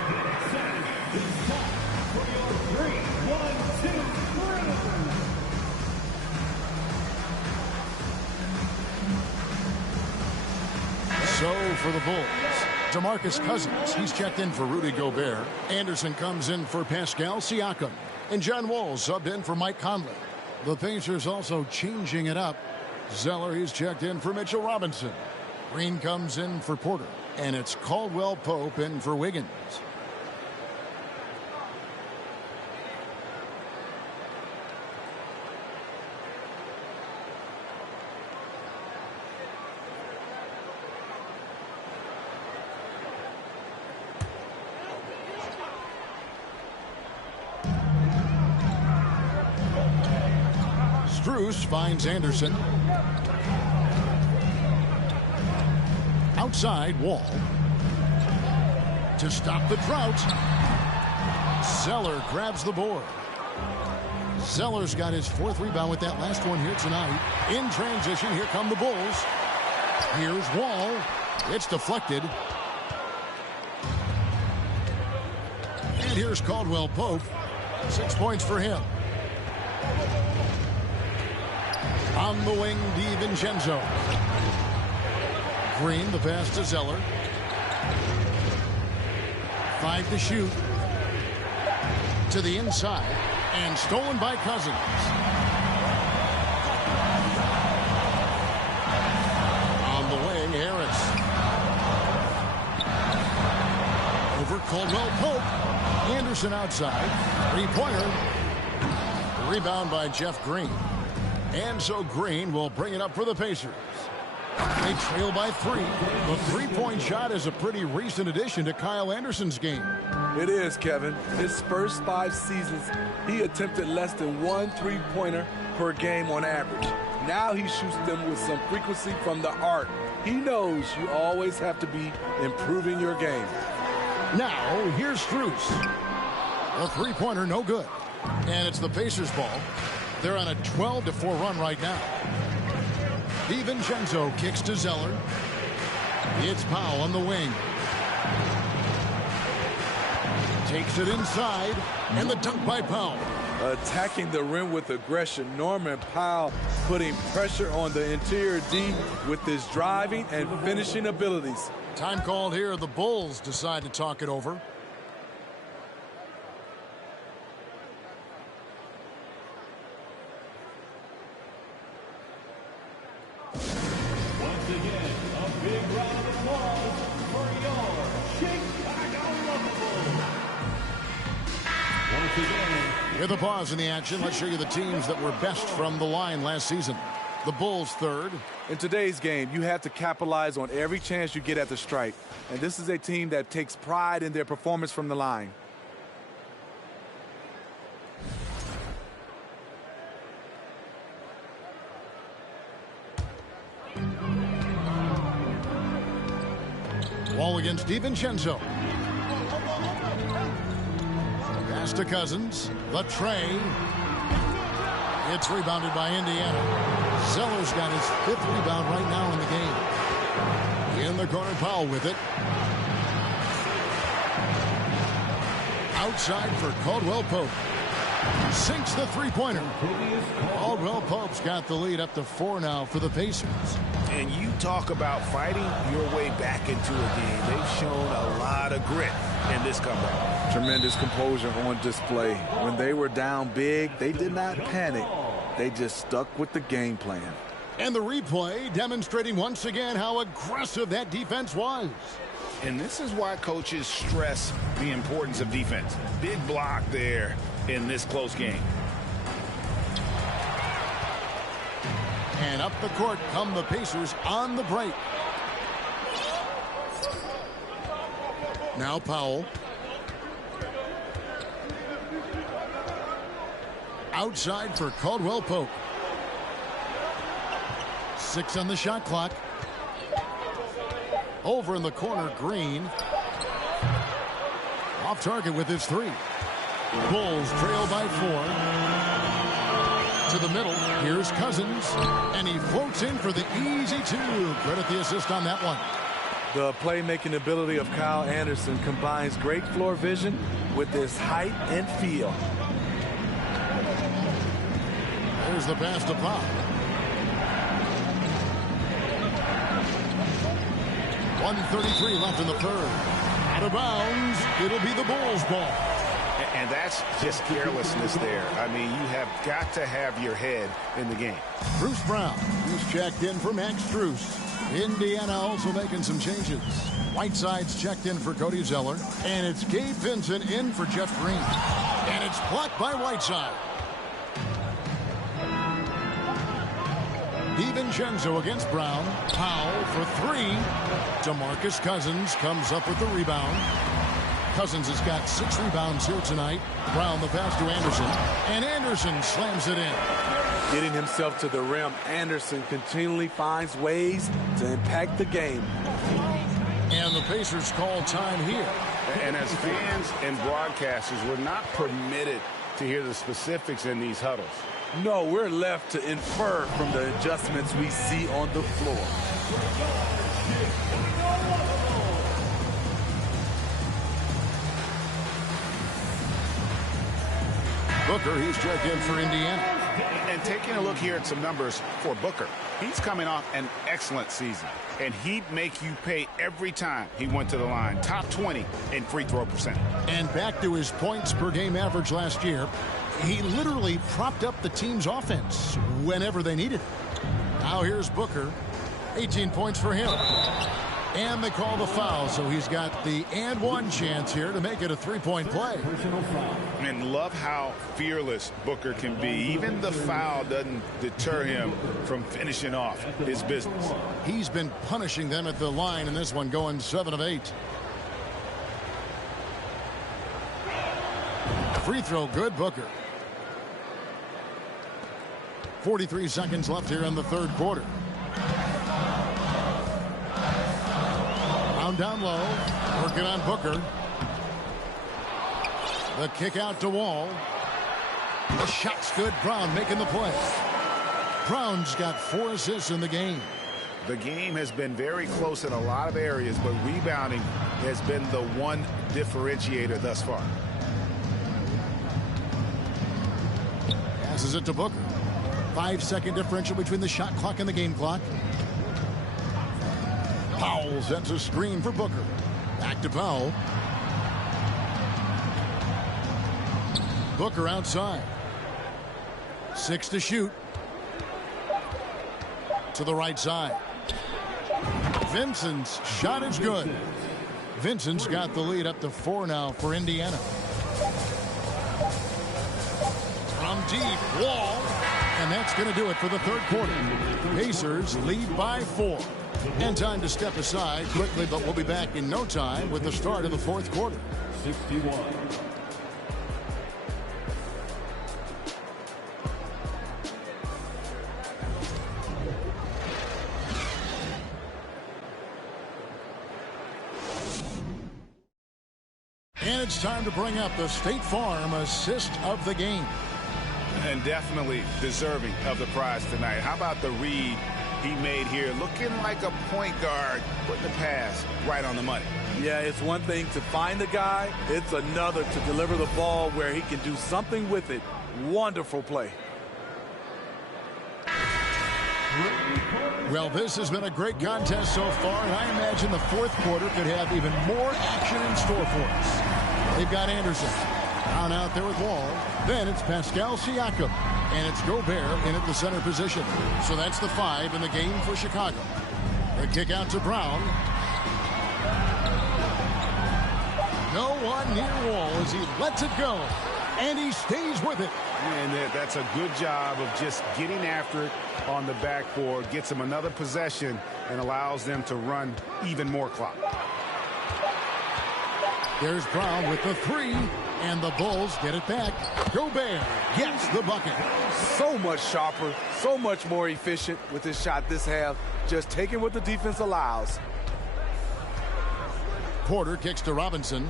So for the Bulls, DeMarcus Cousins, he's checked in for Rudy Gobert. Anderson comes in for Pascal Siakam. And John Wall subbed in for Mike Conley. The Pacers also changing it up. Zeller, he's checked in for Mitchell Robinson. Green comes in for Porter. And it's Caldwell Pope in for Wiggins. Strus finds Anderson. Outside, Wall. To stop the drought. Zeller grabs the board. Zeller's got his 4th rebound with that last one here tonight. In transition, here come the Bulls. Here's Wall. It's deflected. And here's Caldwell Pope. 6 points for him. On the wing, DiVincenzo. Green, the pass to Zeller. 5 to shoot. To the inside. And stolen by Cousins. On the wing, Harris. Over Caldwell Pope. Anderson outside. 3-pointer. Rebound by Jeff Green. And so Green will bring it up for the Pacers. They trail by 3. The 3-point shot is a pretty recent addition to Kyle Anderson's game. It is, Kevin. His first 5 seasons, he attempted less than 1 3-pointer per game on average. Now he shoots them with some frequency from the arc. He knows you always have to be improving your game. Now, here's Strus. A 3-pointer, no good. And it's the Pacers' ball. They're on a 12-4 run right now. DiVincenzo kicks to Zeller. It's Powell on the wing. Takes it inside, and the dunk by Powell. Attacking the rim with aggression. Norman Powell putting pressure on the interior D with his driving and finishing abilities. Time called here. The Bulls decide to talk it over. Once again, a big round of applause for your Chicago Bulls. Once again, With a pause in the action, let's show you the teams that were best from the line last season. The Bulls 3rd. In today's game, you have to capitalize on every chance you get at the stripe. And this is a team that takes pride in their performance from the line. Wall against DiVincenzo. Pass to Cousins. The tray. It's rebounded by Indiana. Zeller's got his 5th rebound right now in the game. In the corner, Powell with it. Outside for Caldwell Pope. Sinks the 3-pointer. Caldwell Pope's got the lead up to 4 now for the Pacers. And you talk about fighting your way back into a game. They've shown a lot of grit in this comeback. Tremendous composure on display. When they were down big, they did not panic. They just stuck with the game plan. And the replay demonstrating once again how aggressive that defense was. And this is why coaches stress the importance of defense. Big block there in this close game. And up the court come the Pacers on the break. Now Powell. Outside for Caldwell Pope. 6 on the shot clock. Over in the corner, Green. Off target with his 3. Bulls trail by 4. To the middle, here's Cousins. And he floats in for the easy 2. Credit the assist on that one. The playmaking ability of Kyle Anderson combines great floor vision with his height and feel. There's the pass to Pop. 1:33 left in the 3rd. Out of bounds. It'll be the Bulls' ball. And that's just carelessness there. I mean, you have got to have your head in the game. Bruce Brown, who's checked in for Max Strus. Indiana also making some changes. Whiteside's checked in for Cody Zeller. And it's Gabe Vincent in for Jeff Green. And it's blocked by Whiteside. DiVincenzo against Brown. Powell for 3. DeMarcus Cousins comes up with the rebound. Cousins has got 6 rebounds here tonight. Brown the pass to Anderson. And Anderson slams it in. Getting himself to the rim, Anderson continually finds ways to impact the game. And And the Pacers call time here. And as fans and broadcasters, we're not permitted to hear the specifics in these huddles. No, we're left to infer from the adjustments we see on the floor. Booker, he's checked in for Indiana. And taking a look here at some numbers for Booker, he's coming off an excellent season. And he'd make you pay every time he went to the line. Top 20 in free throw percentage. And back to his points per game average last year, he literally propped up the team's offense whenever they needed it. Now here's Booker. 18 points for him. And they call the foul, so he's got the and one chance here to make it a three-point play. And love how fearless Booker can be. Even the foul doesn't deter him from finishing off his business. He's been punishing them at the line in this one, going 7 of 8. Free throw good, Booker. 43 seconds left here in the third quarter. Down low, working on Booker. The kick out to Wall. The shot's good. Brown making the play. Brown's got 4 assists in the game. The game has been very close in a lot of areas, but rebounding has been the one differentiator thus far. Passes it to Booker. 5-second differential between the shot clock and the game clock. Powell sets a screen for Booker. Back to Powell. Booker outside. 6 to shoot. To the right side. Vincent's shot is good. Vincent's got the lead up to 4 now for Indiana. From deep, Wall. And that's going to do it for the third quarter. Pacers lead by 4. And time to step aside quickly, but we'll be back in no time with the start of the fourth quarter. 61. And it's time to bring up the State Farm assist of the game. And definitely deserving of the prize tonight. How about the read he made here, looking like a point guard, putting the pass right on the money. Yeah, it's one thing to find the guy. It's another to deliver the ball where he can do something with it. Wonderful play. Well, this has been a great contest so far, and I imagine the fourth quarter could have even more action in store for us. They've got Anderson down out there with Wall. Then it's Pascal Siakam. And it's Gobert in at the center position. So that's the 5 in the game for Chicago. The kick out to Brown. No one near Wall as he lets it go. And he stays with it. And that's a good job of just getting after it on the backboard. Gets him another possession and allows them to run even more clock. There's Brown with the 3. And the Bulls get it back. Gobert gets the bucket. So much sharper, so much more efficient with his shot this half. Just taking what the defense allows. Porter kicks to Robinson.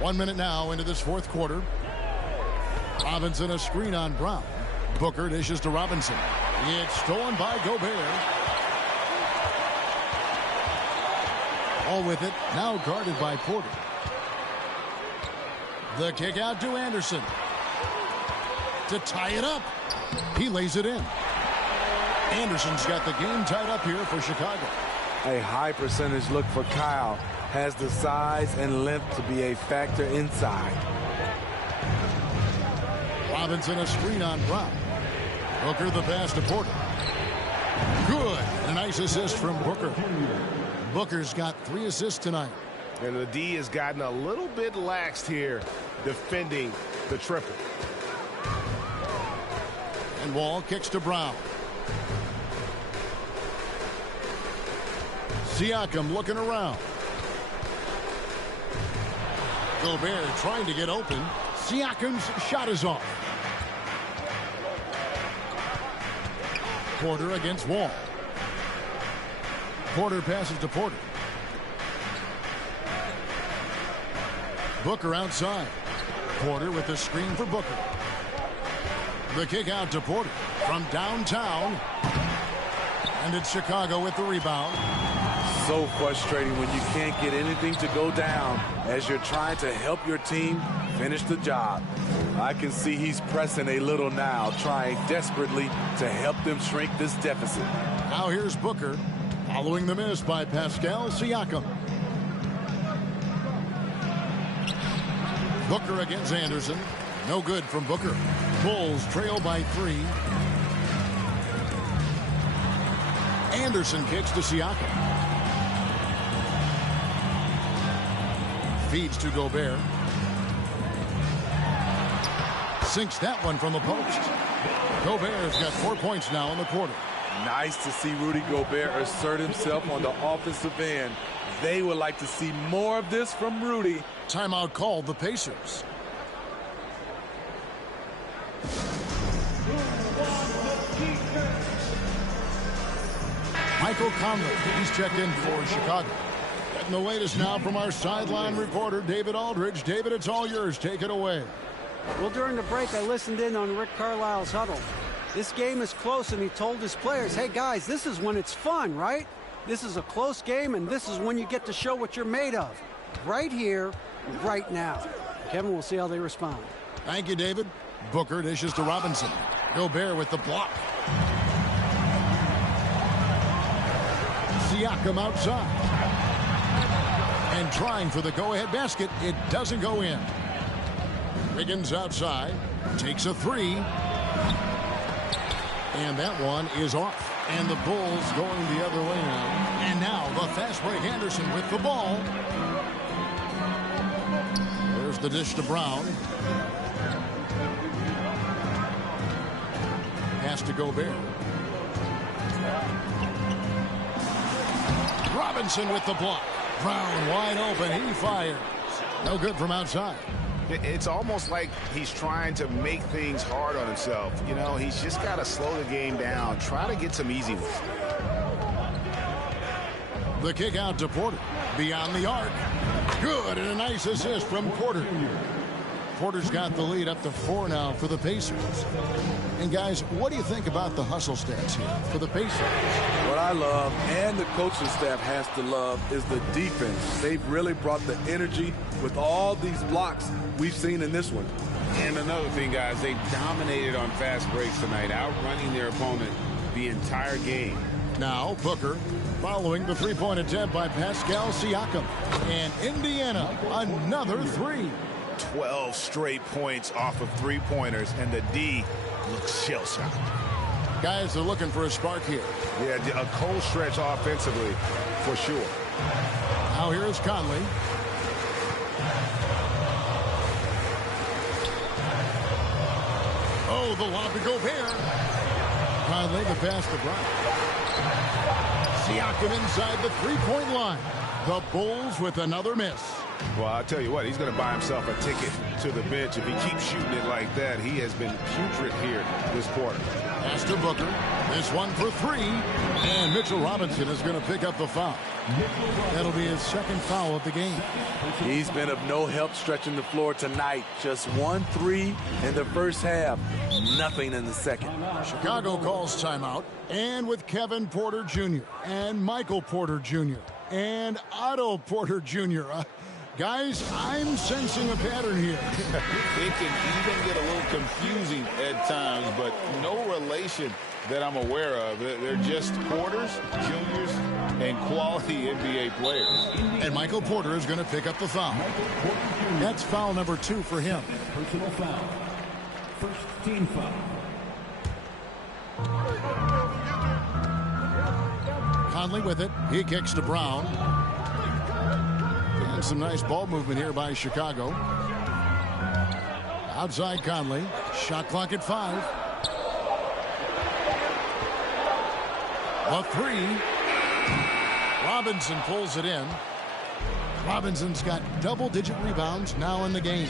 1 minute now into this fourth quarter. Robinson a screen on Brown. Booker dishes to Robinson. It's stolen by Gobert. All with it, now guarded by Porter. The kick out to Anderson. To tie it up. He lays it in. Anderson's got the game tied up here for Chicago. A high percentage look for Kyle. Has the size and length to be a factor inside. Robinson a screen on Brown. Booker the pass to Porter. Good. A nice assist from Booker. Booker's got 3 assists tonight. And the D has gotten a little bit laxed here defending the triple. And Wall kicks to Brown. Siakam looking around. Gobert trying to get open. Siakam's shot is off. Porter against Wall. Porter passes to Porter. Booker outside. Porter with the screen for Booker. The kick out to Porter from downtown. And it's Chicago with the rebound. So frustrating when you can't get anything to go down as you're trying to help your team finish the job. I can see he's pressing a little now, trying desperately to help them shrink this deficit. Now here's Booker, following the miss by Pascal Siakam. Booker against Anderson. No good from Booker. Bulls trail by 3. Anderson kicks to Siakam. Feeds to Gobert. Sinks that one from the post. Gobert's got 4 points now in the quarter. Nice to see Rudy Gobert assert himself on the offensive end. They would like to see more of this from Rudy. Timeout called the Pacers. Michael Conley, he's checked in for Chicago. Getting the latest now from our sideline reporter, David Aldridge. David, it's all yours. Take it away. Well, during the break, I listened in on Rick Carlisle's huddle. This game is close, and he told his players, hey, guys, this is when it's fun, right? This is a close game, and this is when you get to show what you're made of. Right here, right now. Kevin, we'll see how they respond. Thank you, David. Booker dishes to Robinson. Gobert with the block. Siakam outside. And trying for the go-ahead basket. It doesn't go in. Wiggins outside. Takes a 3. And that one is off. And the Bulls going the other way now. And now the fast break. Anderson with the ball. There's the dish to Brown. Pass to Gobert. Robinson with the block. Brown wide open. He fires. No good from outside. It's almost like he's trying to make things hard on himself. You know, he's just got to slow the game down. Try to get some easy ones. The kick out to Porter. Beyond the arc. Good, and a nice assist from Porter. Porter's got the lead up to 4 now for the Pacers. And guys, what do you think about the hustle stats here for the Pacers? What I love, and the coaching staff has to love, is the defense. They've really brought the energy with all these blocks we've seen in this one. And another thing, guys, they dominated on fast breaks tonight, outrunning their opponent the entire game. Now Booker following the three-point attempt by Pascal Siakam. And Indiana, another 3. 12 straight points off of three-pointers, and the D looks shell-shocked. Guys are looking for a spark here. Yeah, a cold stretch offensively for sure. Now here's Conley. Oh, the lob to Gobert. Conley, the pass to Brown. Siakam inside the three-point line. The Bulls with another miss. Well, I'll tell you what, he's going to buy himself a ticket to the bench. If he keeps shooting it like that, he has been putrid here this quarter. Pass to Booker. This one for 3. And Mitchell Robinson is going to pick up the foul. That'll be his second foul of the game. He's been of no help stretching the floor tonight. Just 1 3 in the first half. Nothing in the second. Chicago calls timeout. And with Kevin Porter Jr. and Michael Porter Jr. and Otto Porter Jr. Guys, I'm sensing a pattern here. It can even get a little confusing at times, but no relation that I'm aware of. They're just Porters, juniors, and quality NBA players. And Michael Porter is going to pick up the foul. That's foul number 2 for him. Personal foul. First team foul. Conley with it. He kicks to Brown. And some nice ball movement here by Chicago. Outside Conley. Shot clock at 5. A 3. Robinson pulls it in. Robinson's got double-digit rebounds now in the game.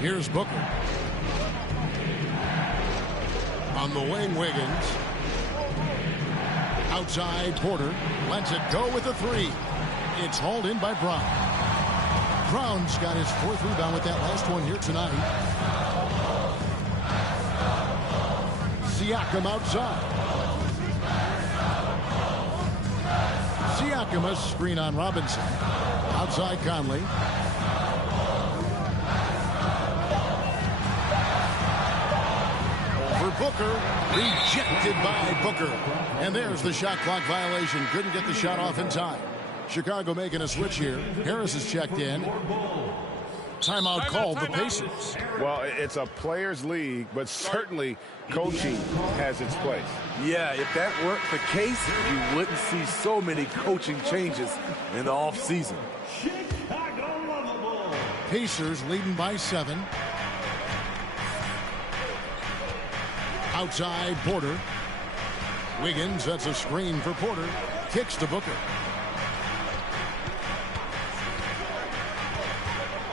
Here's Booker. On the wing, Wiggins. Outside, Porter lets it go with the three. It's hauled in by Brown. Brown's got his 4th rebound with that last one here tonight. Siakam outside. Siakam, a screen on Robinson. Outside Conley. Over Booker. Rejected by Booker. And there's the shot clock violation. Couldn't get the shot off in time. Chicago making a switch here. Harris is checked in. Timeout called the Pacers. Well, it's a players' league, but certainly coaching has its place. Yeah, if that weren't the case, you wouldn't see so many coaching changes in the offseason. Pacers leading by 7. Outside Porter. Wiggins, that's a screen for Porter. Kicks to Booker.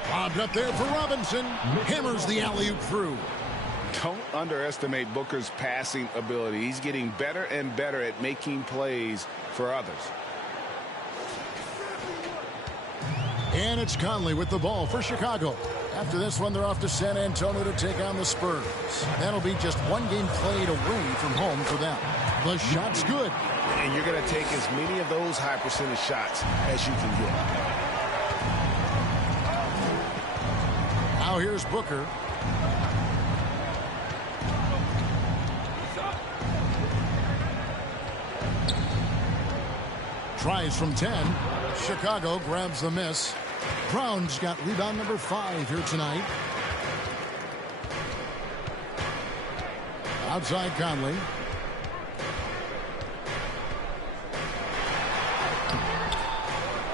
Lobbed up there for Robinson. Hammers the alley-oop through. Don't underestimate Booker's passing ability. He's getting better and better at making plays for others. And it's Conley with the ball for Chicago. After this one, they're off to San Antonio to take on the Spurs. That'll be just one game played away from home for them. The shot's good. And you're going to take as many of those high percentage shots as you can get. Now here's Booker. Tries from 10. Chicago grabs the miss. Brown's got rebound number 5 here tonight. Outside Conley.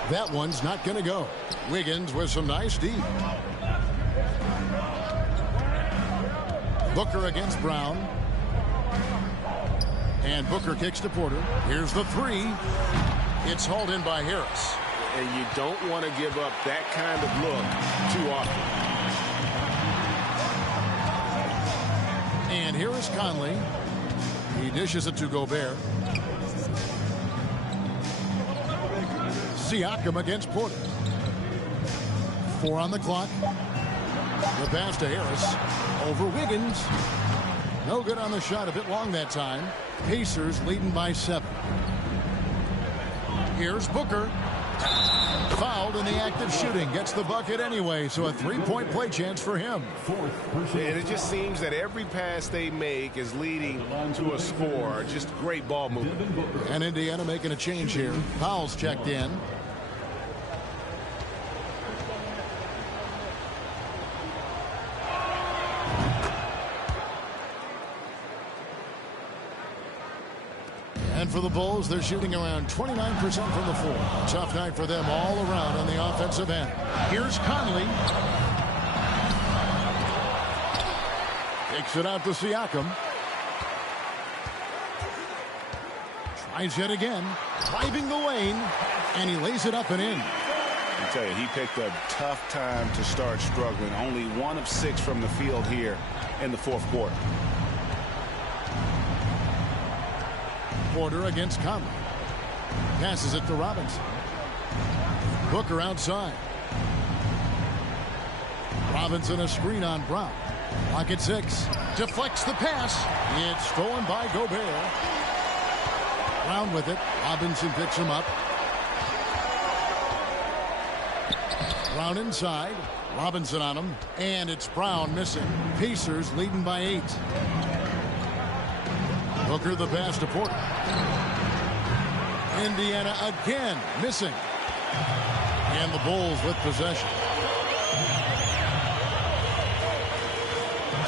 That one's not going to go. Wiggins with some nice D. Booker against Brown. And Booker kicks to Porter. Here's the 3. It's hauled in by Harris. And you don't want to give up that kind of look too often. And here is Conley. He dishes it to Gobert. Siakam against Porter. 4 on the clock. The pass to Harris. Over Wiggins. No good on the shot. A bit long that time. Pacers leading by 7. Here's Booker. Fouled in the act of shooting. Gets the bucket anyway, so a 3-point play chance for him. And it just seems that every pass they make is leading to a score. Just great ball movement. And Indiana making a change here. Powell's checked in. And for the Bulls, they're shooting around 29% from the floor. Tough night for them all around on the offensive end. Here's Conley. Takes it out to Siakam. Tries yet again. Driving the lane. And he lays it up and in. I tell you, he picked a tough time to start struggling. Only 1 of 6 from the field here in the 4th quarter. Porter against Conley. Passes it to Robinson. Booker outside. Robinson a screen on Brown. Clock at 6. Deflects the pass. It's stolen by Gobert. Brown with it. Robinson picks him up. Brown inside. Robinson on him. And it's Brown missing. Pacers leading by 8. Booker the pass to Porter. Indiana again missing. And the Bulls with possession.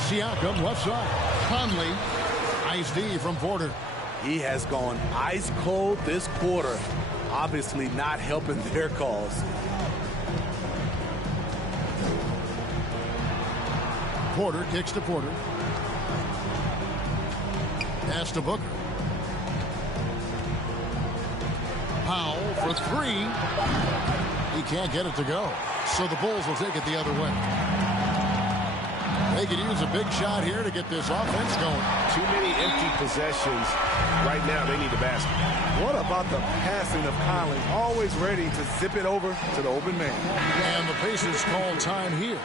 Siakam left side. Conley. Nice D from Porter. He has gone ice cold this quarter. Obviously not helping their cause. Porter kicks to Porter. Pass to Booker. Powell for 3. He can't get it to go. So the Bulls will take it the other way. They could use a big shot here to get this offense going. Too many empty possessions. Right now, they need a basket. What about the passing of Conley? Always ready to zip it over to the open man. And the Pacers call time here.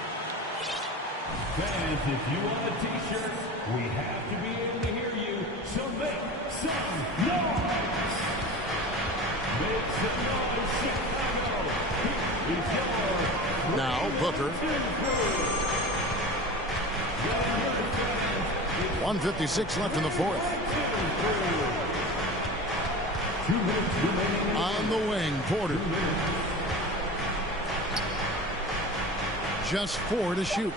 Fans, if you want a T-shirt, we have to be able to hear you. So make some noise. Make some noise, Chicago. Here is your Now Booker. 1:56 left in the fourth. On the wing, Porter. Just 4 to shoot.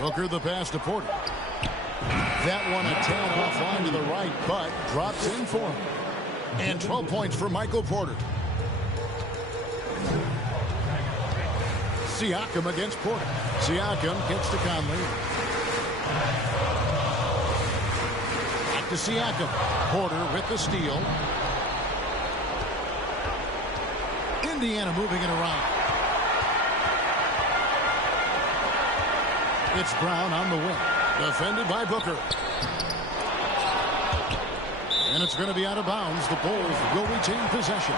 Booker the pass to Porter. That one a tad offline to the right, but drops in for him. And 12 points for Michael Porter. Siakam against Porter. Siakam gets to Conley. Back to Siakam. Porter with the steal. Indiana moving it around. It's Brown on the wing. Defended by Booker. And it's going to be out of bounds. The Bulls will retain possession.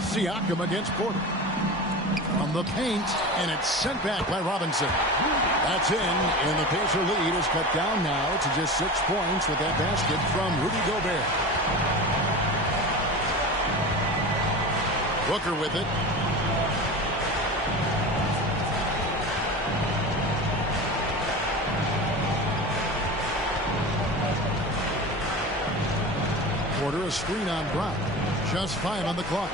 Siakam against Porter. From the paint, and it's sent back by Robinson. That's in, and the Pacer lead is cut down now to just 6 points with that basket from Rudy Gobert. Booker with it. Porter a screen on Brown. Just 5 on the clock.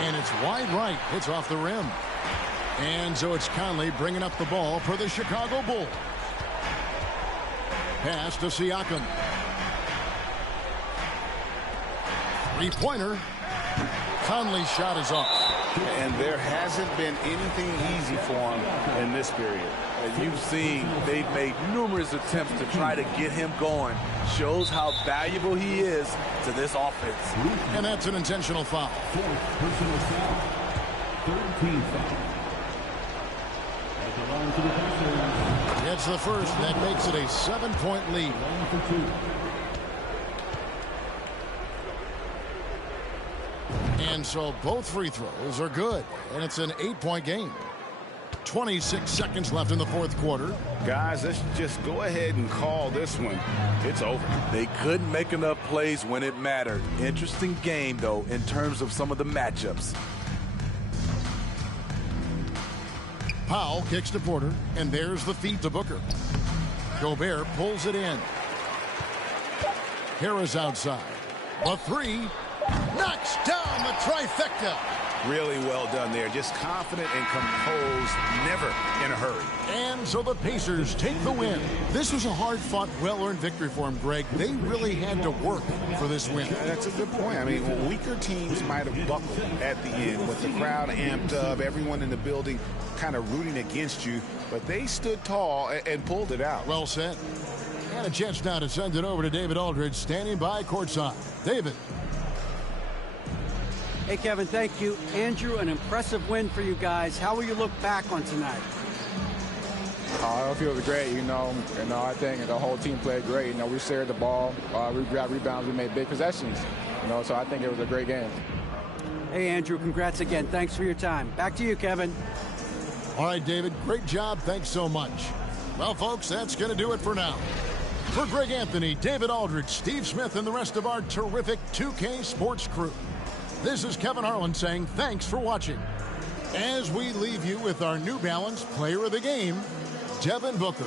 And it's wide right. It's off the rim. And so it's Conley bringing up the ball for the Chicago Bulls. Pass to Siakam. Three-pointer. Conley's shot is off. And there hasn't been anything easy for him in this period. As you've seen, they've made numerous attempts to try to get him going. Shows how valuable he is to this offense. And that's an intentional foul. fourth personal foul. 13 foul. That belongs to the Pacers. Gets the first, and that makes it a 7-point lead. 1 for 2. And so both free throws are good, and it's an 8-point game. 26 seconds left in the fourth quarter. Guys, let's just go ahead and call this one. It's over. They couldn't make enough plays when it mattered. Interesting game, though, in terms of some of the matchups. Powell kicks to Porter, and there's the feed to Booker. Gobert pulls it in. Harris outside. The three. Knocks down the trifecta. Really well done there. Just confident and composed, never in a hurry. And so the Pacers take the win. This was a hard-fought, well-earned victory for them, Greg. They really had to work for this win. That's a good point. I mean, weaker teams might have buckled at the end with the crowd amped up, everyone in the building kind of rooting against you, but they stood tall and pulled it out. Well said. And a chance now to send it over to David Aldridge, standing by courtside. David. Hey, Kevin, thank you. Andrew, an impressive win for you guys. How will you look back on tonight? It feels great, I think the whole team played great. We shared the ball, we grabbed rebounds, we made big possessions, so I think it was a great game. Hey, Andrew, congrats again. Thanks for your time. Back to you, Kevin. All right, David, great job. Thanks so much. Well, folks, that's going to do it for now. For Greg Anthony, David Aldridge, Steve Smith, and the rest of our terrific 2K Sports crew, this is Kevin Harlan saying thanks for watching. As we leave you with our New Balance Player of the Game, Devin Booker.